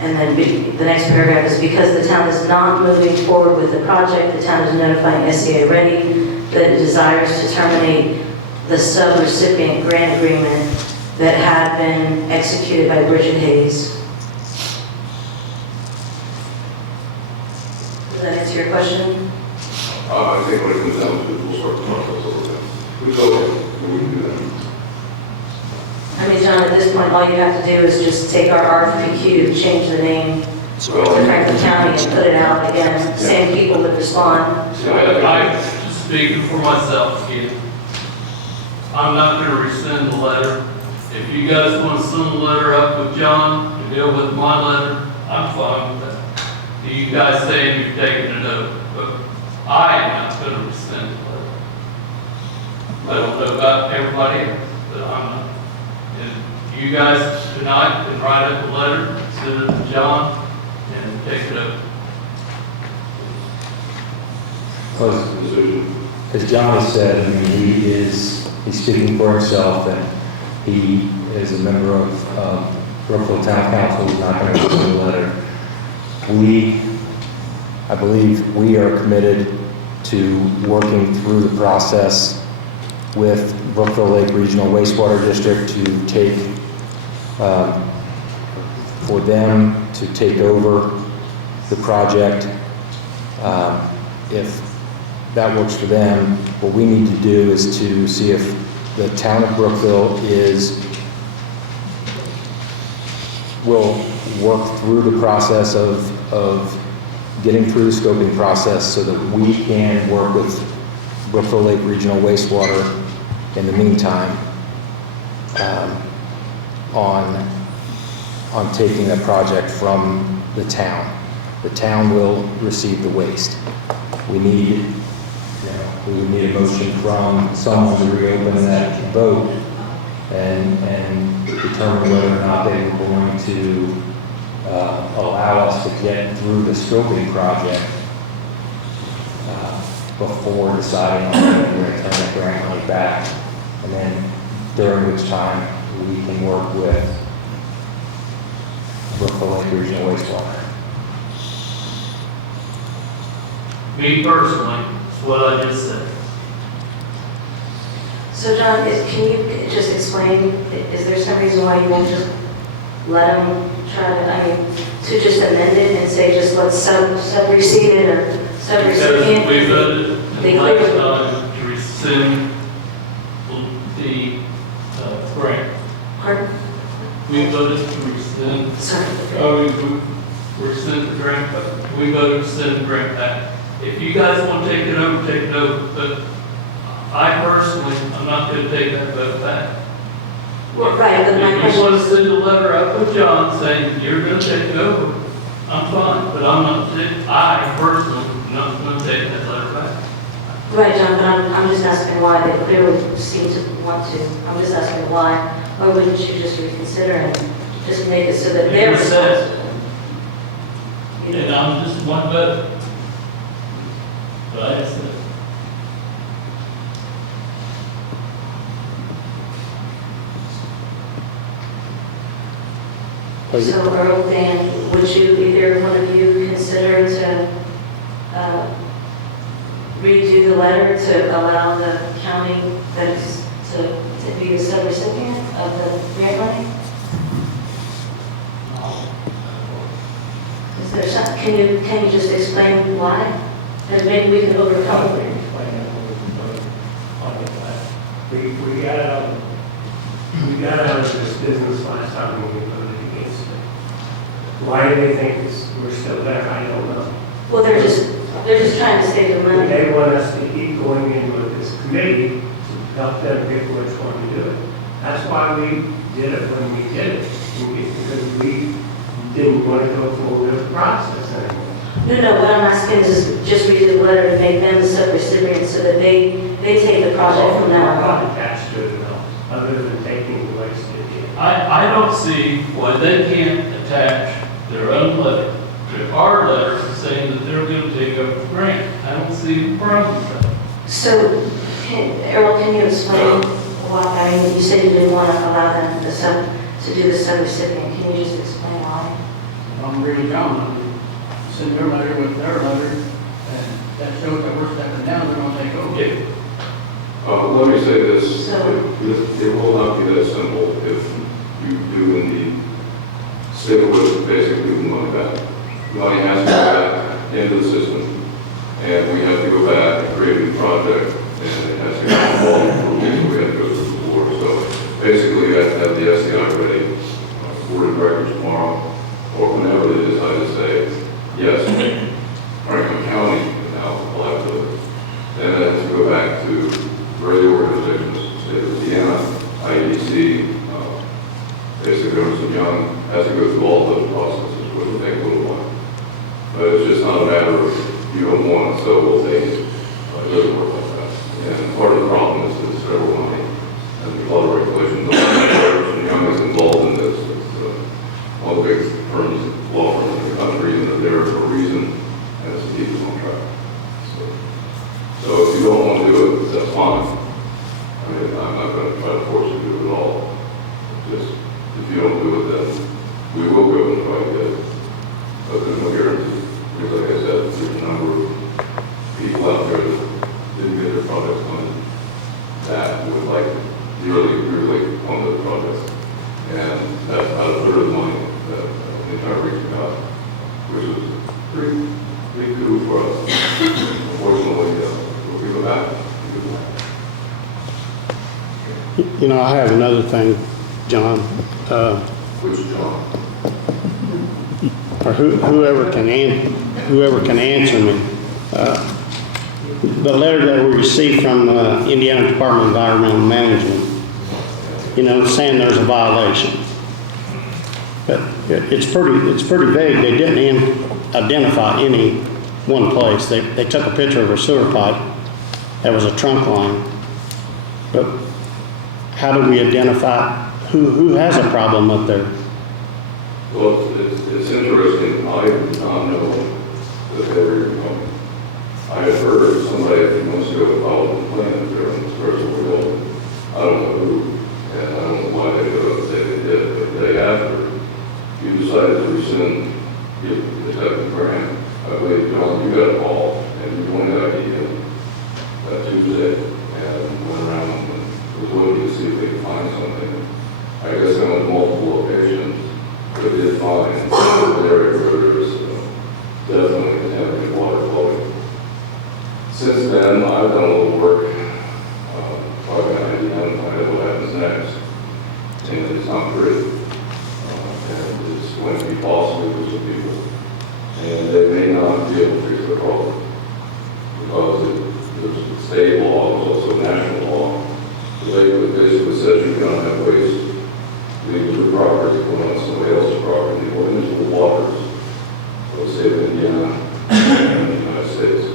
And then the next paragraph is because the town is not moving forward with the project, the town is notifying SCA Ready that it desires to terminate the sub-recipient grant agreement that had been executed by Bridget Hayes. Does that answer your question? I think what it comes down to is we'll start the process over again. We go ahead, and we can do that. I mean, John, at this point, all you have to do is just take our RFQ, change the name to Franklin County and put it out again. Same people would respond. I'm speaking for myself again. I'm not going to rescind the letter. If you guys want to send the letter up with John and deal with my letter, I'm fine with that. You guys saying you've taken a note, but I am not going to rescind the letter. I don't know about everybody else, but I'm not. And you guys tonight can write up a letter, send it to John, and take it up. As John has said, I mean, he's speaking for himself, and he is a member of Brookville Town Council. He's not going to send a letter. I believe we are committed to working through the process with Brookville Lake Regional Wastewater District to take, for them to take over the project. If that works for them, what we need to do is to see if the town of Brookville will work through the process of getting through the scoping process so that we can work with Brookville Lake Regional Wastewater in the meantime on taking the project from the town. The town will receive the waste. We would need a motion from someone to reopen that vote and determine whether or not they were going to allow us to get through the scoping project before deciding on whether we're going to turn the grant money back. And then during which time we can work with Brookville Regional Wastewater. Me personally, it's what I just said. So John, can you just explain, is there some reason why you won't just let them try to, I mean, to just amend it and say just let's sub-receive it or Because sub-recipient? we voted They last clearly- time to rescind the grant. Pardon? We voted to rescind, Sorry. we rescind the grant, but we voted to send the grant back. If you guys want to take it over, take it over, but I personally, I'm not going to take that vote back. Well, right, but my If you question want to is, send a letter up with John saying you're going to take it over, I'm fine, but I personally am not going to take that letter back. right, John, but I'm just asking why they clearly seem to want to. I'm just asking why wouldn't you just reconsider and just make it so that they're You said- responsible? You And know? I'm just one vote. But I said, So Earl, Dan, would you, either one of you consider to redo the letter to allow the county that's to be the subrecipient of the grant money? Is there some, can you just explain why? And maybe we can overcome it. We got out of this business last time when we voted against it. Why do they think we're still there? I don't know. Well, they're just trying to save the money. They want us to keep going in with this committee to help them pick which one to do it. That's why we did it when we did it, because we didn't want to go forward with the process anymore. No, what I'm asking is just redo the letter and make them the sub-recipients so that they take the project from now I'm on. not attached to it at all, other than taking the waste it did. I don't see why they can't attach their own letter to our letter saying that they're going to take up the grant. I don't see the problem with that. So, Errol, can you explain why, I mean, you said you didn't want to allow them to do the sub-recipient. Can you just explain why? I'm really down, send their letter with their letter, and that shows that we're stepping down, they're gonna take over. Yeah. Let me say this, So- it will not be that simple if you do indeed stick with basically the money back. Money has to go back into the system, and we have to go back and create a new project, and it has to go all approvals, we have to go through the board. So basically, you have to have the SDI ready, board of records tomorrow, or whenever they decide to say, yes, Franklin County is now allowed to do it. Then it has to go back to regular organizations, state of Indiana, IDEC, basically Ernst & Young, has to go through all those processes, which will take a little while. But it's just not a matter of you don't want it, so we'll take it. It doesn't work like that. And part of the problem is it's federal money, and there's a lot of regulations. Ernst & Young is involved in this. It's all the big firms, law firms in the country, and they're there for a reason, and it's to keep us on track. So if you don't want to do it, that's fine. I mean, I'm not going to try to force you to do it all. Just, if you don't do it, then we will go and try to get it. But there's no guarantee. Because like I said, there's a number of people out there that didn't get their projects funded that would like to really fund those projects. And that's about a third of the money that the entire region got, which was pretty big coup for us. Unfortunately, we go back. You know, I have another thing, John, Which John? or whoever can answer me. The letter that we received from Indiana Department of Environmental Management, you know, saying there's a violation. But it's pretty vague. They didn't identify any one place. They took a picture of a sewer pipe that was a trunk line. But how do we identify who has a problem up there? Well, it's interesting, I did not know that they were coming. I had heard somebody a few months ago filed a complaint there in Reservoir Road. I don't know who, and I don't know why they did it, they did, but the day after, you decided to rescind the second grant. I believe, John, you got a call, and you went out that Tuesday, and went around and was looking to see if they could find something. I guess on multiple locations, but they did find an area where there's definitely contaminated water flowing. Since then, I've done a little work, probably got an idea of what happens next, and it's not pretty. And it's going to be costly for some people, and they may not be able to fix the problem because there's state law, there's also national law. So they basically said you cannot have waste leaving your property going on somebody else's property or into the waters of the state of Indiana and the United States.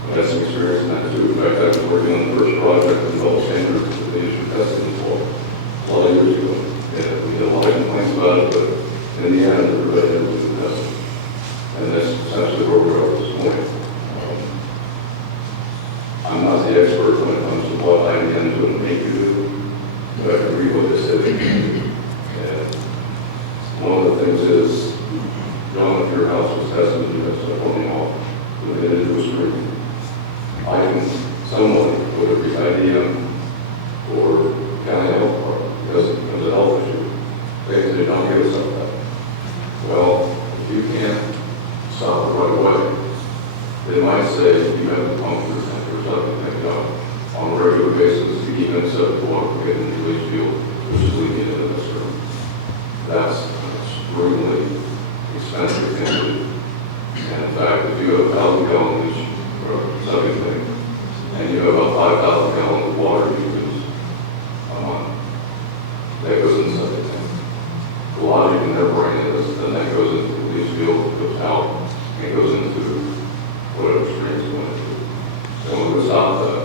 I had some experience in that too. In fact, I was working on the first project that developed standards that they used for testing for a lot of years ago. And we had a lot of complaints about it, but in the end, everybody had to do the testing. And that's essentially where we're at this point. I'm not the expert when it comes to what IDEM do and make you do, but I can read what they say they can do. And one of the things is, John, if your house was tested, you have stuff on the off, but they did do a screen. I can, someone, whether it be IDEM or county health department, because it becomes a health issue, they don't give us something. Well, if you can't stop it right away, they might say you have to pump your tank or something like that on a regular basis to keep it set to water from getting into the leach field, which is leaking into this room. That's extremely expensive thing to do. And in fact, if you have 1,000 gallon leach or something thing, and you have about 5,000 gallons of water you use a month, that goes in the septic tank. The logic in their brain is then that goes into the leach field, goes out, and goes into whatever streams you want to do. So when we stop that,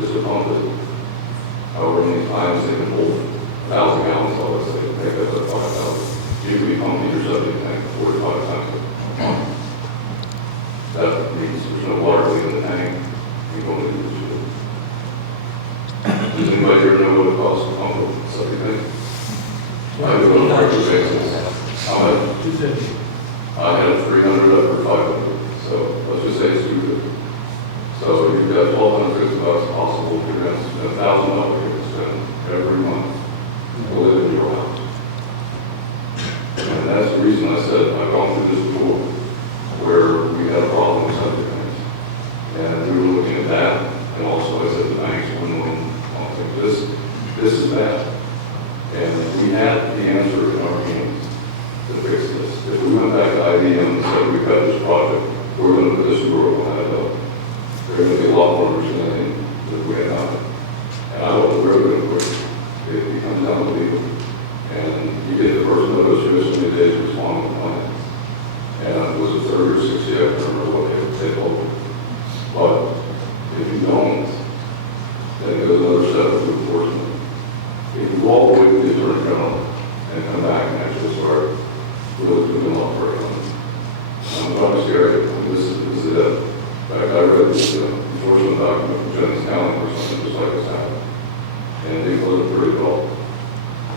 just to pump it, however many times they can hold 1,000 gallons, so let's say, make that to 5,000. You could be pumping your septic tank 45 times a month. That means there's no water leaving the tank, you go into the field. Does anybody here know what it costs to pump a septic tank? I would go to the basis. How much? I had 300 up for 500. So let's just say it's 250. So you've got $1,250 possible. You're going to spend $1,000 to spend every month to live in your house. And that's the reason I said I've gone through this before, where we had a problem with septic tanks. And we were looking at that, and also I said the banks wouldn't think this is bad. And we had the answer in our hands to fix this. If we went back to IDEM and said we've got this project, we're going to put this rural on it up. They're going to be a lot more understanding than we had done. And I don't know where they're going to put it. It comes down to people. And you get the first notice, you miss so many days to respond to the plan. And was it 30 or 60? I don't remember what they told me. But if you don't, then it goes another step of enforcement. If you walk away with the attorney general and come back and actually start really doing a lot of work on it, I'm not scared. This is it. In fact, I read this enforcement document from Jennings County or something just like this happened. And they put it pretty well.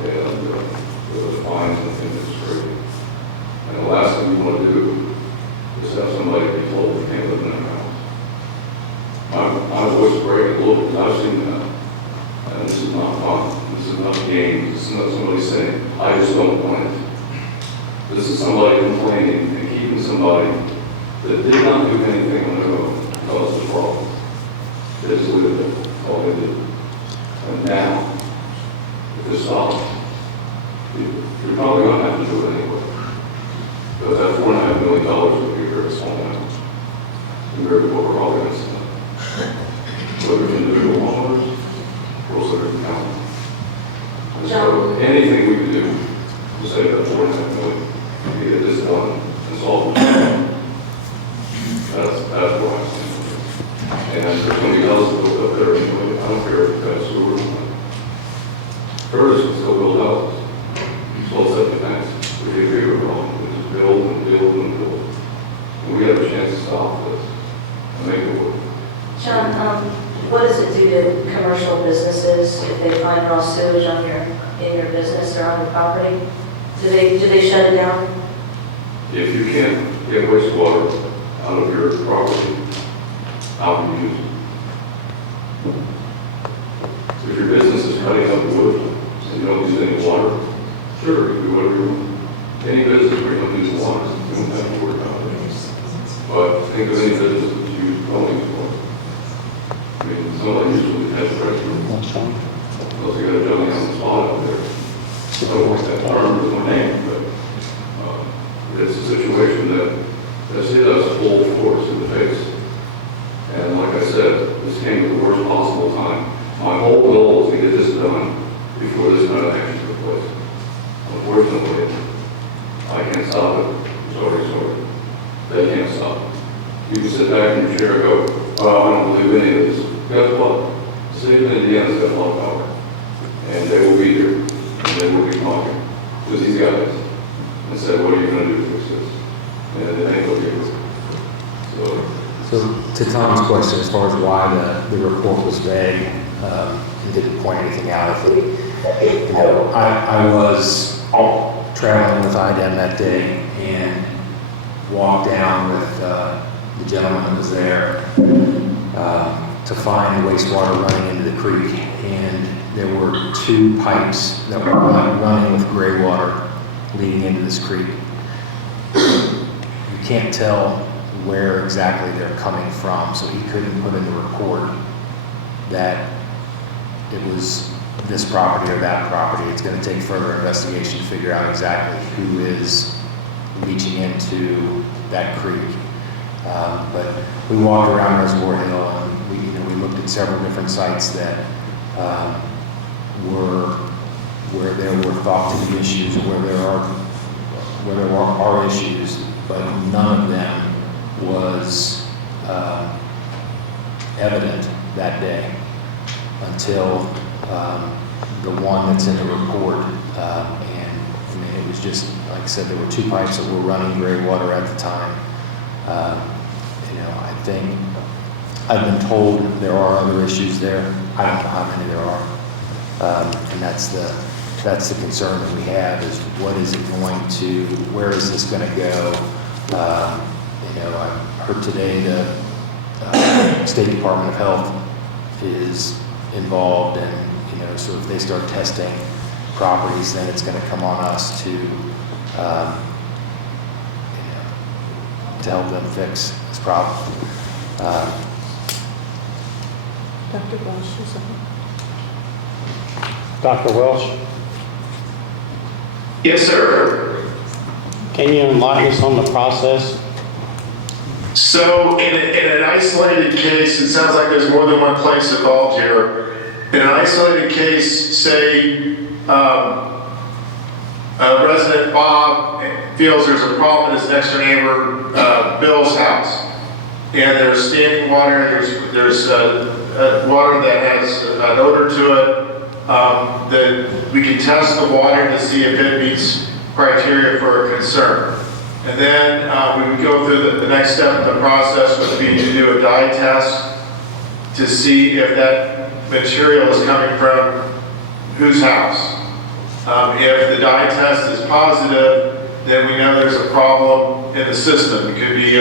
And the fines and things is crazy. And the last thing you want to do is have somebody be told they can't live in their house. My voice is breaking a little bit. I've seen that. And this is not fun. This is not games. This is not somebody saying, I just don't want it. This is somebody complaining and keeping somebody that did not do anything on their own cause the problem. They just lived it. That's all they did. And now, if this stops, you're probably going to have to do it anyway. But that $4.5 million would be a very small amount compared to what we're probably going to spend. Whether it's individual homeowners or whether it's county. And so anything we can do to save that $4.5 million, to get this done and solve the problem, that's where I'm saying. And there's somebody else that goes up there anyway. I don't care if it's got a sewer. Curtis can still build houses. So environmental sewage on in your business or on your property? Do they shut it down? If you can't get wastewater out of your property, how can you use it? So if your business is cutting up wood and you don't use any water, sure, you can do whatever you want. Any business where you don't use water, you don't have to worry about it. But think of any business that you use plumbing for. I mean, somebody usually has pressure. Unless you got a dummy on the spot out there. I don't want that term with my name, but it's a situation that hit us full force in the face. And like I said, this came at the worst possible time. My whole goal was to get this done before this kind of action took place. Unfortunately, I can't stop it. Sorry. They can't stop it. You can sit back in your chair and go, oh, I don't believe any of this. Guess what? The city of Indiana's got a lot of power. And they will be here. And they will be talking to these guys and said, what are you going to do to fix this? And it ain't going to be So to Tom's question, as far as why the report was vague, and didn't point anything out, I think, you know, I was traveling with IDEM that day and walked down with the gentleman that was there to find the wastewater running into the creek, and there were 2 pipes that were running with gray water leading into this creek. You can't tell where exactly they're coming from, so he couldn't put in the report that it was this property or that property. It's going to take further investigation to figure out exactly who is leaching into that creek. But we walked around Reservoir Hill, and we looked at several different sites that were where there were thought to be issues, or where there are issues, but none of them was evident that day until the one that's in the report. And I mean, it was just, like I said, there were 2 pipes that were running gray water at the time. I think I've been told there are other issues there. I don't know how many there are. And that's the concern that we have, is what is it going to, where is this going to go? I heard today the State Department of Health is involved, and so if they start testing properties, then it's going to come on us to help them fix this problem. Dr. Welsh, or something? Dr. Welsh, Yes, sir. can you enlighten us on the process? So in an isolated case, it sounds like there's more than one place involved here. In an isolated case, say resident Bob feels there's a problem in his next door neighbor Bill's house, and there's standing water, there's water that has an odor to it, that we can test the water to see if it meets criteria for a concern. And then we would go through the next step in the process would be to do a dye test to see if that material is coming from whose house. If the dye test is positive, then we know there's a problem in the system. It could be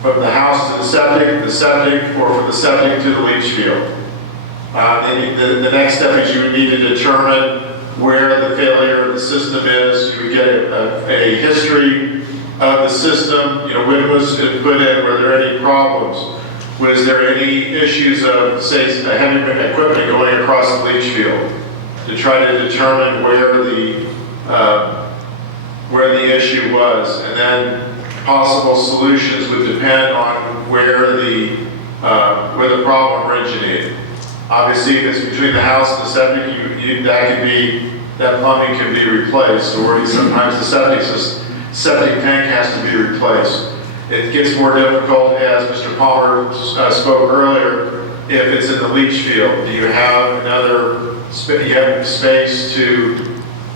from the house to the septic, or from the septic to the leach field. The next step is you would need to determine where the failure of the system is. You would get a history of the system. When was it put in? Were there any problems? Was there any issues of, say, heavy equipment going across the leach field? To try to determine where the issue was, and then possible solutions would depend on where the problem originated. Obviously, if it's between the house and the septic, that plumbing can be replaced, or sometimes the septic tank has to be replaced. It gets more difficult, as Mr. Palmer spoke earlier, if it's in the leach field. Do you have space to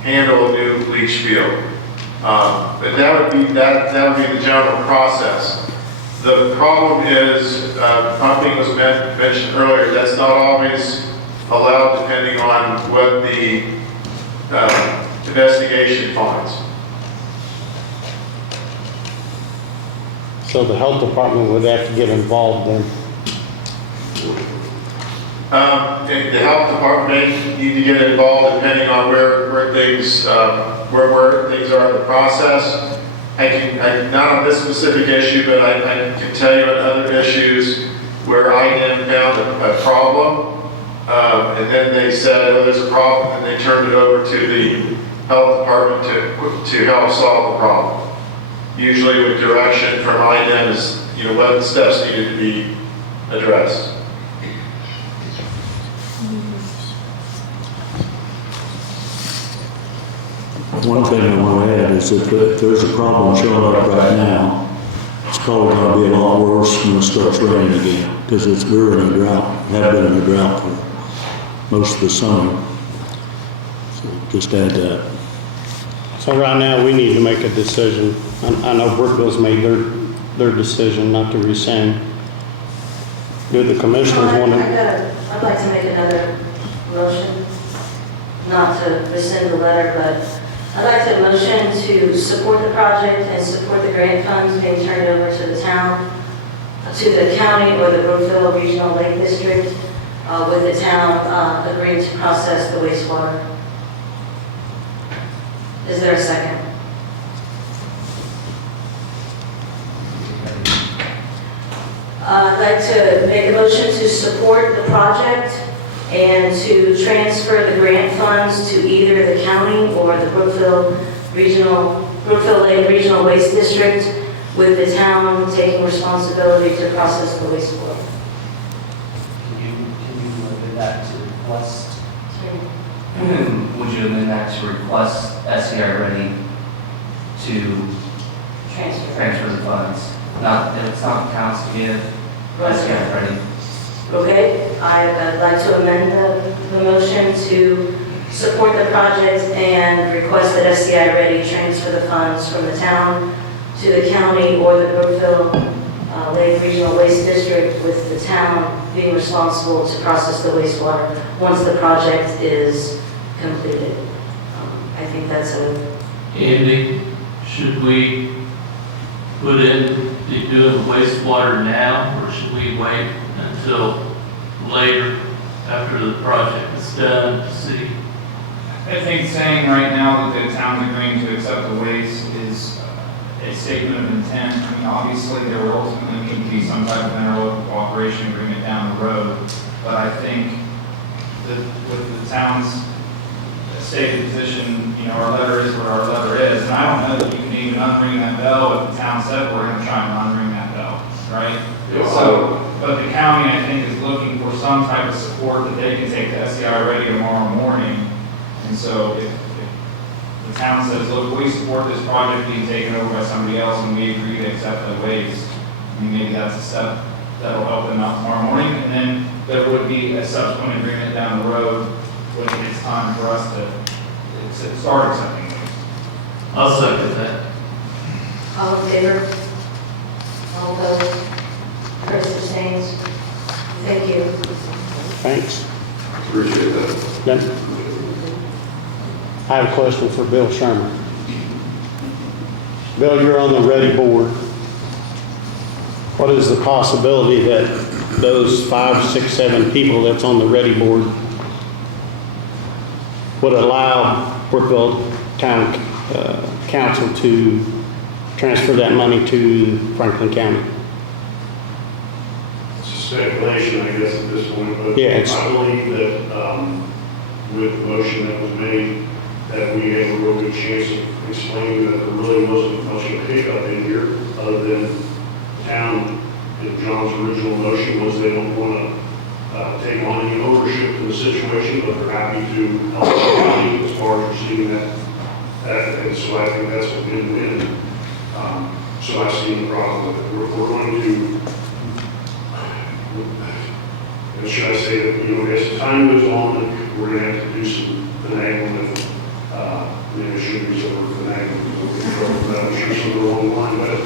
handle a new leach field? But that would be the general process. The problem is, pumping was mentioned earlier, that's not always allowed depending on what the investigation finds. So the health department would have to get involved then. The health department may need to get involved depending on where things are in the process. Not on this specific issue, but I can tell you on other issues where IDEM found a problem, and then they said, oh, there's a problem, and they turned it over to the health department to help solve the problem. Usually with direction from IDEM is, what steps needed to be addressed. One thing I want to add is that if there's a problem showing up right now, it's probably going to be a lot worse when it starts raining again, because we're in a drought, have been in a drought for most of the summer. So just add that. So right now, we need to make a decision. I know Brookville's made their decision not to rescind. Do the commissioners want to? I'd like to make another motion, not to rescind the letter, but I'd like to motion to support the project and support the grant funds being turned over to the town, to the county or the Brookville Regional Lake District, with the town agreeing to process the wastewater. Is there a second? I'd like to make a motion to support the project and to transfer the grant funds to either the county or the Brookville Lake Regional Waste District, with the town taking responsibility to process the wastewater. Can you amend that to request? Would you amend that to request SCI Ready to transfer the funds? It's not the town's to give, SCI Ready. Okay, I'd like to amend the motion to support the project and request that SCI Ready transfer the funds from the town to the county or the Brookville Lake Regional Waste District, with the town being responsible to process the wastewater once the project is completed. I think that's Andy, should we put in to doing the wastewater now, or should we wait until later after the project is done to see? I think saying right now that the town's agreeing to accept the waste is a statement of intent. I mean, obviously, there will ultimately need to be some type of interlocal cooperation agreement down the road, but I think that with the town's stated position, our letter is what our letter is, and I don't know that you can even unring that bell if the town said we're going to try and unring that bell, right? Yeah. So, but the county, I think, is looking for some type of support that they can take to SCI Ready tomorrow morning. And so if the town says, look, we support this project being taken over by somebody else and we agree to accept the waste, I mean, maybe that's a step that'll help them out tomorrow morning. And then there would be a subsequent agreement down the road when it's time for us to start accepting waste. I'll second that. all in favor? All opposed? Chris abstains. Thank you. Thanks. Appreciate that. Then, I have a question for Bill Sherman. Bill, you're on the Ready Board. What is the possibility that those 5, 6, 7 people that's on the Ready Board would allow Brookville Town Council to transfer that money to Franklin County? It's a speculation, I guess, at this point, but Yeah, it's- I believe that with the motion that was made, that we have a real good chance of explaining that there really wasn't much of a hiccup in here, other than the town, and John's original motion was they don't want to take on any ownership in the situation, but they're happy to help the county as far as receiving that. And so I think that's a win-win. So I see the problem with it. We're going to, should I say that, as time goes on, we're going to have to do some finagling with, maybe it should be some finagling, I'm sure somewhere along the line, but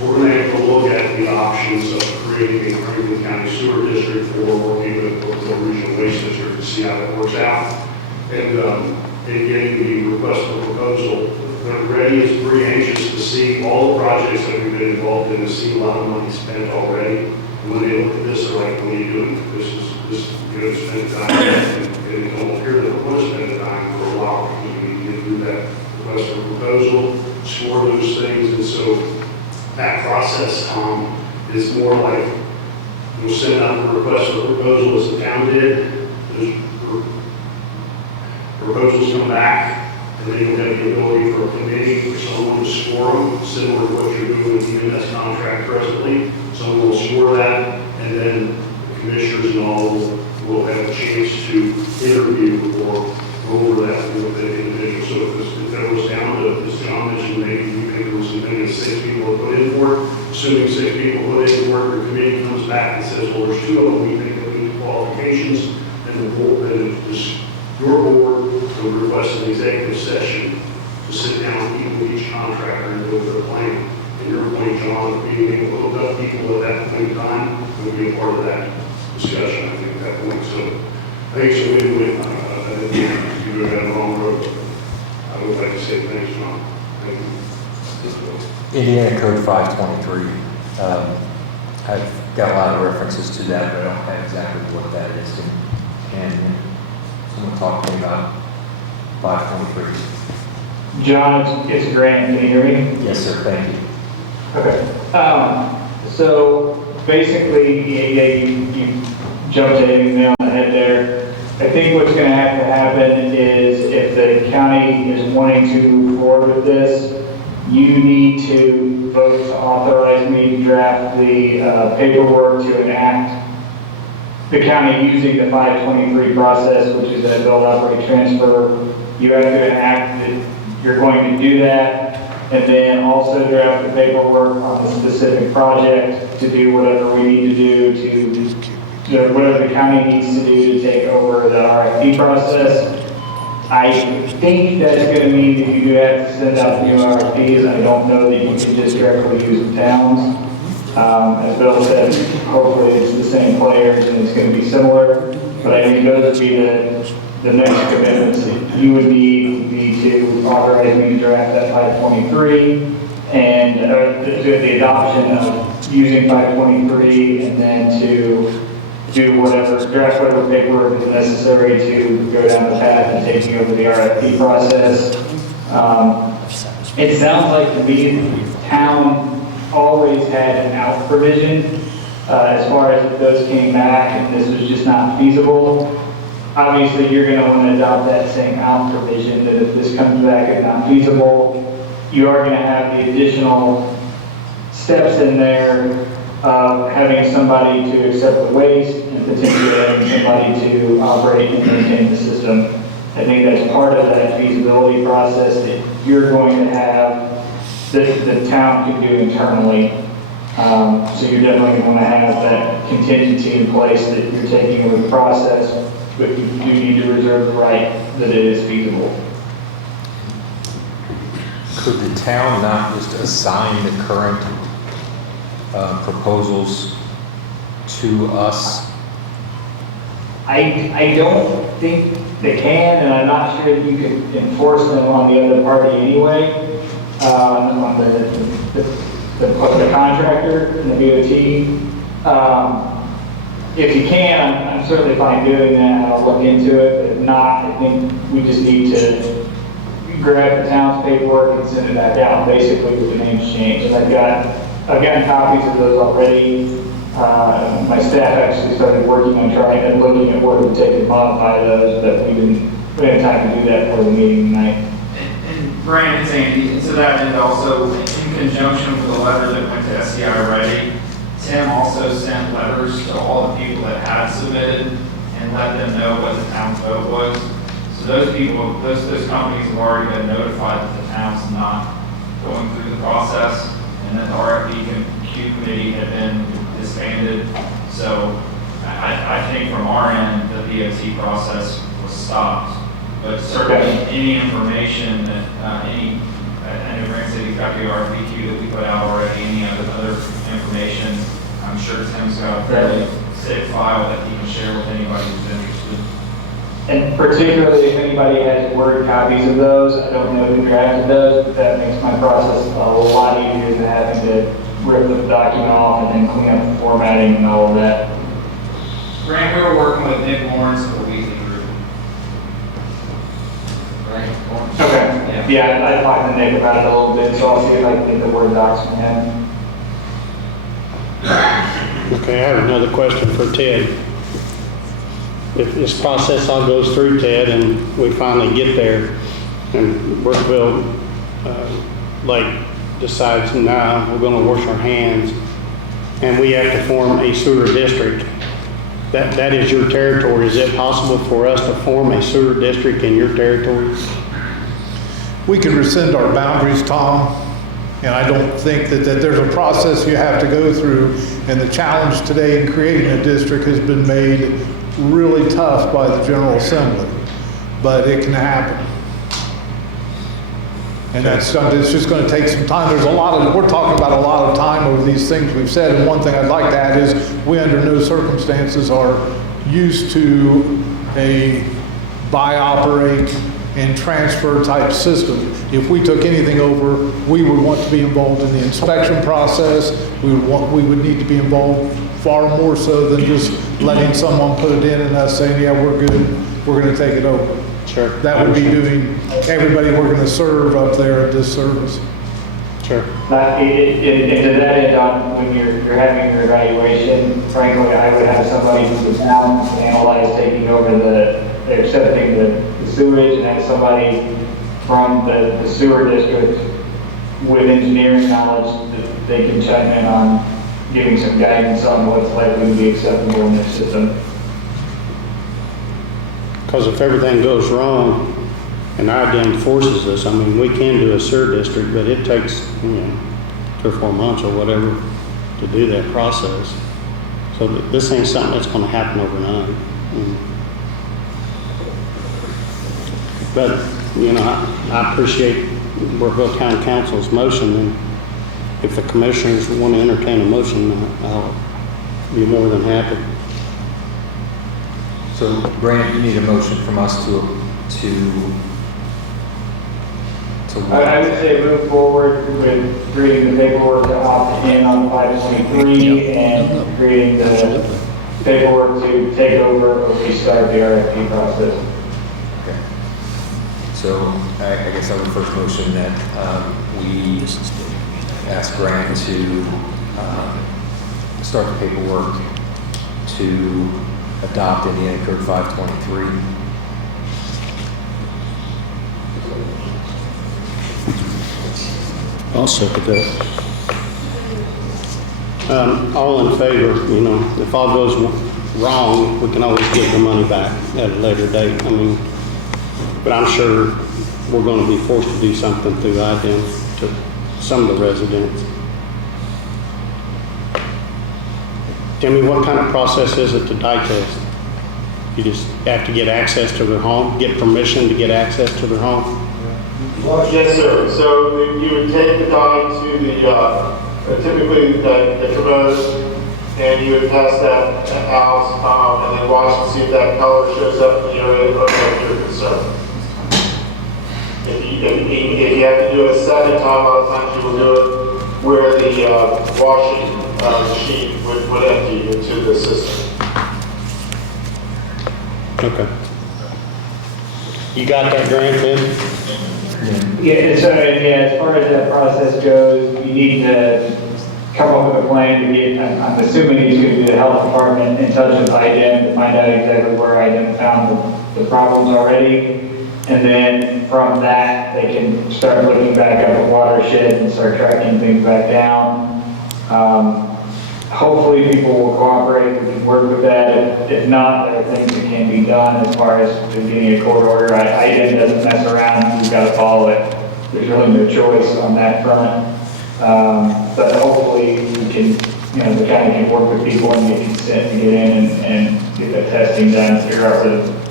we're going to have to look at the options of creating a Franklin County sewer district or working with the regional waste district to see how that works out. And getting the request for proposal, Reddy is pretty anxious to see all the projects that we've been involved in, to see a lot of money spent already. And when they look at this, they're like, what are you doing? This is you know, spend time, and it don't appear that we're going to spend time for a while, because we need to do that request for proposal, score those things, and so that process is more like, we'll send out the request for proposal as the town did. Those proposals come back, and then you'll have the ability for a committee, for someone to score them, similar to what you're doing with the EMS contract presently. Someone will score that, and then the commissioners and all will have a chance to interview or go over that with the individual. So if that was down to, as John mentioned, maybe you think there was something that 6 people that put in for it, assuming 6 people put in for it, the committee comes back and says, well, there's 2 of them we think that meet the qualifications, and the board, then your board will request an executive session to sit down and meet with each contractor and go over the plan. And your point, John, being able to hook up people at that point in time would be a part of that discussion, I think, at that point. So I think it's a win-win. I think you go down the wrong road. I would like to say thanks, John. Thank you. Indiana Code 523. I've got a lot of references to that, but I don't have exactly what that is. And someone talked to me about 523. John, it's Grant. Can you hear me? Yes, sir. Thank you. Okay. So basically, you jumped to hitting the nail on the head there. I think what's going to have to happen is if the county is wanting to move forward with this, you need to vote to authorize me to draft the paperwork to enact the county using the 523 process, which is that build, operate, transfer. You have to enact that you're going to do that, and then also draft the paperwork on the specific project to do whatever we need to do to whatever the county needs to do to take over the RFP process. I think that's going to mean that you do have to send out new RFPs. I don't know that you can just directly use the towns. As Bill said, hopefully it's the same players and it's going to be similar. But I think those would be the next commitments that you would need would be to authorize me to draft that 523 and the adoption of using 523, and then to do draft whatever paperwork is necessary to go down the path and taking over the RFP process. It sounds like to me the town always had an out provision as far as if those came back and this was just not feasible. Obviously, you're going to want to adopt that same out provision, that if this comes back as not feasible, you are going to have the additional steps in there of having somebody to accept the waste and potentially having somebody to operate and maintain the system. I think that's part of that feasibility process that you're going to have that the town can do internally. So you're definitely going to have that contingency in place that you're taking over the process, but you do need to reserve the right that it is feasible. Could the town not just assign the current proposals to us? I don't think they can, and I'm not sure that you can enforce them on the other party anyway, on the contractor and the BOT. If you can, I'm certainly fine doing that. I'll look into it. If not, I think we just need to grab the town's paperwork and send it back out, basically with the names changed. And I've gotten copies of those already. My staff actually started working on trying and looking at what it would take to modify those, but we didn't have time to do that for the meeting tonight. And Brian, it's Andy, and to that end also, in conjunction with the letter that went to SCI Ready, Tim also sent letters to all the people that had submitted and let them know what the town's vote was. So those people, those companies have already been notified that the town's not going through the process and that the RFP committee had been disbanded. So I think from our end, the BOT process was stopped. But certainly any information that I know Grant City's got the RFP that we put out already, any other information a fairly thick file that he can share with anybody who's interested. And particularly if anybody has Word copies of those, I don't know who drafted those, but that makes my process a lot easier than having to rip the document off and then clean up the formatting and all of that. Grant, we were working with Nick Lawrence of the Weekly Group. Right? Lawrence? Okay, yeah, I talked to Nick about it a little bit, so I'll see if I can get the Word docs from him. Okay, I have another question for Ted. If this process all goes through, Ted, and we finally get there, and Brookville Lake decides, now we're gonna wash our hands, and we have to form a sewer district, that is your territory. Is it possible for us to form a sewer district in your territory? We can rescind our boundaries, Tom, and I don't think that there's a process you have to go through, and the challenge today in creating a district has been made really tough by the General Assembly, but it can happen. And it's just going to take some time. We're talking about a lot of time over these things we've said, and one thing I'd like to add is we under no circumstances are used to a buy, operate, and transfer type system. If we took anything over, we would want to be involved in the inspection process. We would need to be involved far more so than just letting someone put it in and us saying, yeah, we're good, we're gonna take it over. Sure. That would be doing everybody we're gonna serve up there a disservice. Sure. But to that end, when you're having your evaluation, frankly, I would have somebody from the town analyze taking over accepting the sewage, and have somebody from the sewer district with engineering knowledge that they can chime in on giving some guidance on what's likely to be acceptable in their system. Because if everything goes wrong and IDEM forces us, I mean, we can do a sewer district, but it takes, 3 or 4 months or whatever to do that process. So this ain't something that's gonna happen overnight. But, I appreciate Brookville Town Council's motion, and if the commissioners want to entertain a motion, I'll be more than happy. So, Brant, you need a motion from us to I would say move forward with creating the paperwork to opt in on 523 and creating the paperwork to take over or restart the RFP process. Okay. So, I guess I would first motion that we ask Grant to start the paperwork to adopt Indiana Code 523. I'll second that. All in favor, if all goes wrong, we can always give the money back at a later date. But I'm sure we're going to be forced to do something through IDEM to some of the residents. Tell me, what kind of process is it to dye test? You just have to get access to their home, get permission to get access to their home? Yes, sir. So you would take the dye to the, typically the commode, and you would test that out, and then watch and see if that color shows up in the area of your concern. If you have to do it a second time, a lot of times you will do it where the washing machine would empty into the system. Okay. You got that, Grant, then? Yeah, so as far as that process goes, you need to come up with a plan to get, I'm assuming he's going to do the health department in touch with IDEM to find out exactly where IDEM found the problems already. And then from that, they can start looking back at the watershed and start tracking things back down. Hopefully people will cooperate, we can work with that. If not, there are things that can be done as far as getting a court order. IDEM doesn't mess around, you've got to follow it. There's really no choice on that front. But hopefully we can, the county can work with people and get consent to get in and get that testing done, figure out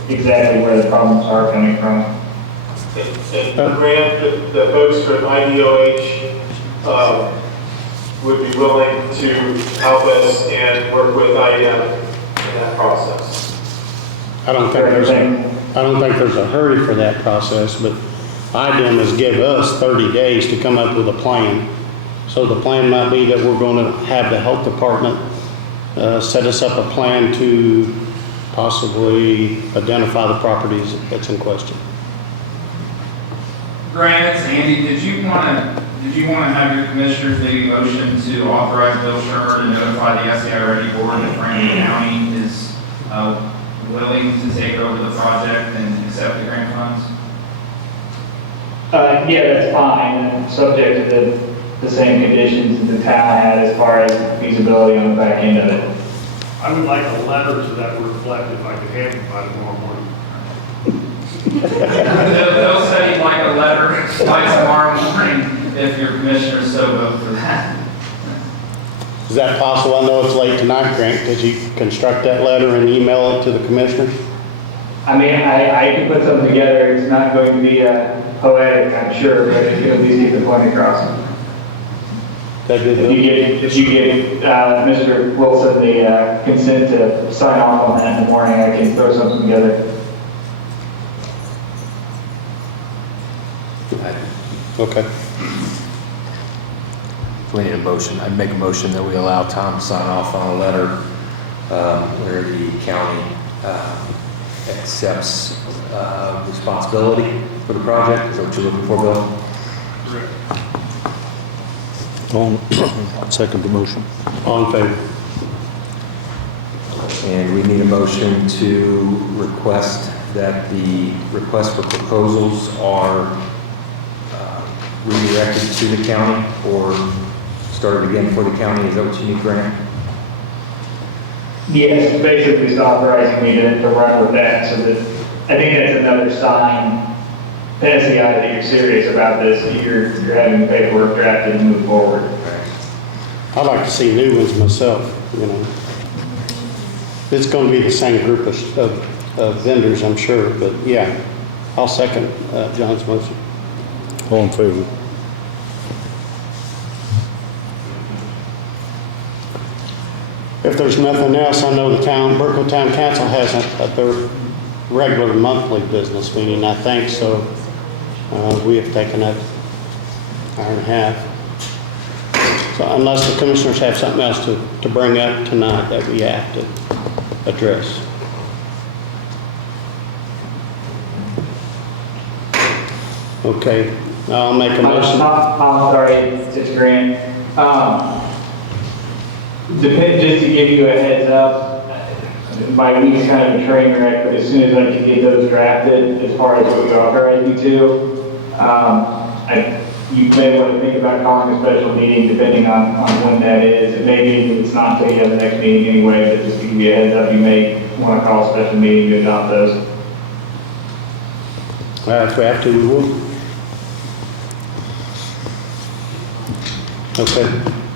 exactly where the problems are coming from. And Grant, the folks from IDOH would be willing to help us and work with IDEM in that process. I don't think there's a hurry for that process, but IDEM has given us 30 days to come up with a plan. So the plan might be that we're going to have the health department set us up a plan to possibly identify the properties that's in question. Grant, it's Andy, did you want to have your commissioners make a motion to authorize Bill Shermer to notify the SCI Ready Board that Franklin County is willing to take over the project and accept the grant funds? Yeah, that's fine, and subject to the same conditions that the town had as far as feasibility on the back end of it. I would like a letter to that reflect if I could have it by tomorrow morning. They'll say you'd like a letter by tomorrow morning if your commissioners so vote for that. Is that possible? I know it's late tonight, Grant. Did you construct that letter and email it to the commissioners? I mean, I can put something together, it's not going to be poetic, I'm sure, but it can at least get the point across. If you give Mr. Wilson the consent to sign off on that in the morning, I can throw something together. Okay. We need a motion. I'd make a motion that we allow Tom to sign off on a letter where the county accepts responsibility for the project. Is that what you're looking for, Bill? Second the motion. All in favor? And we need a motion to request that the request for proposals are redirected to the county or started again for the county. Is that what you need, Grant? Yes, basically it's authorizing me to run with that, so that, I think that's another sign to SCI that you're serious about this, that you're having the paperwork drafted and move forward. I'd like to see new ones myself, you know. It's going to be the same group of vendors, I'm sure, but yeah, I'll second John's motion. All in favor? If there's nothing else, I know the Brookville Town Council has their regular monthly business meeting, I think, so we have taken up an hour and a half. So unless the commissioners have something else to bring up tonight that we have to address. Okay, I'll make a motion. I'm sorry, it's Grant. Just to give you a heads up, my week's kind of a train wreck, but as soon as I can get those drafted, as far as what you authorize me to, you may want to think about calling a special meeting depending on when that is. It may be that it's not until you have the next meeting anyway, but just to give you a heads up, you may want to call a special meeting to adopt those. If we have to, we will. Okay,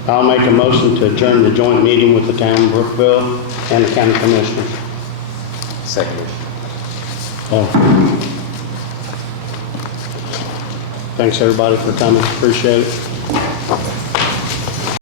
I'll make a motion to adjourn the joint meeting with the town of Brookville and the county commissioners. Second. Thanks everybody for coming, appreciate it.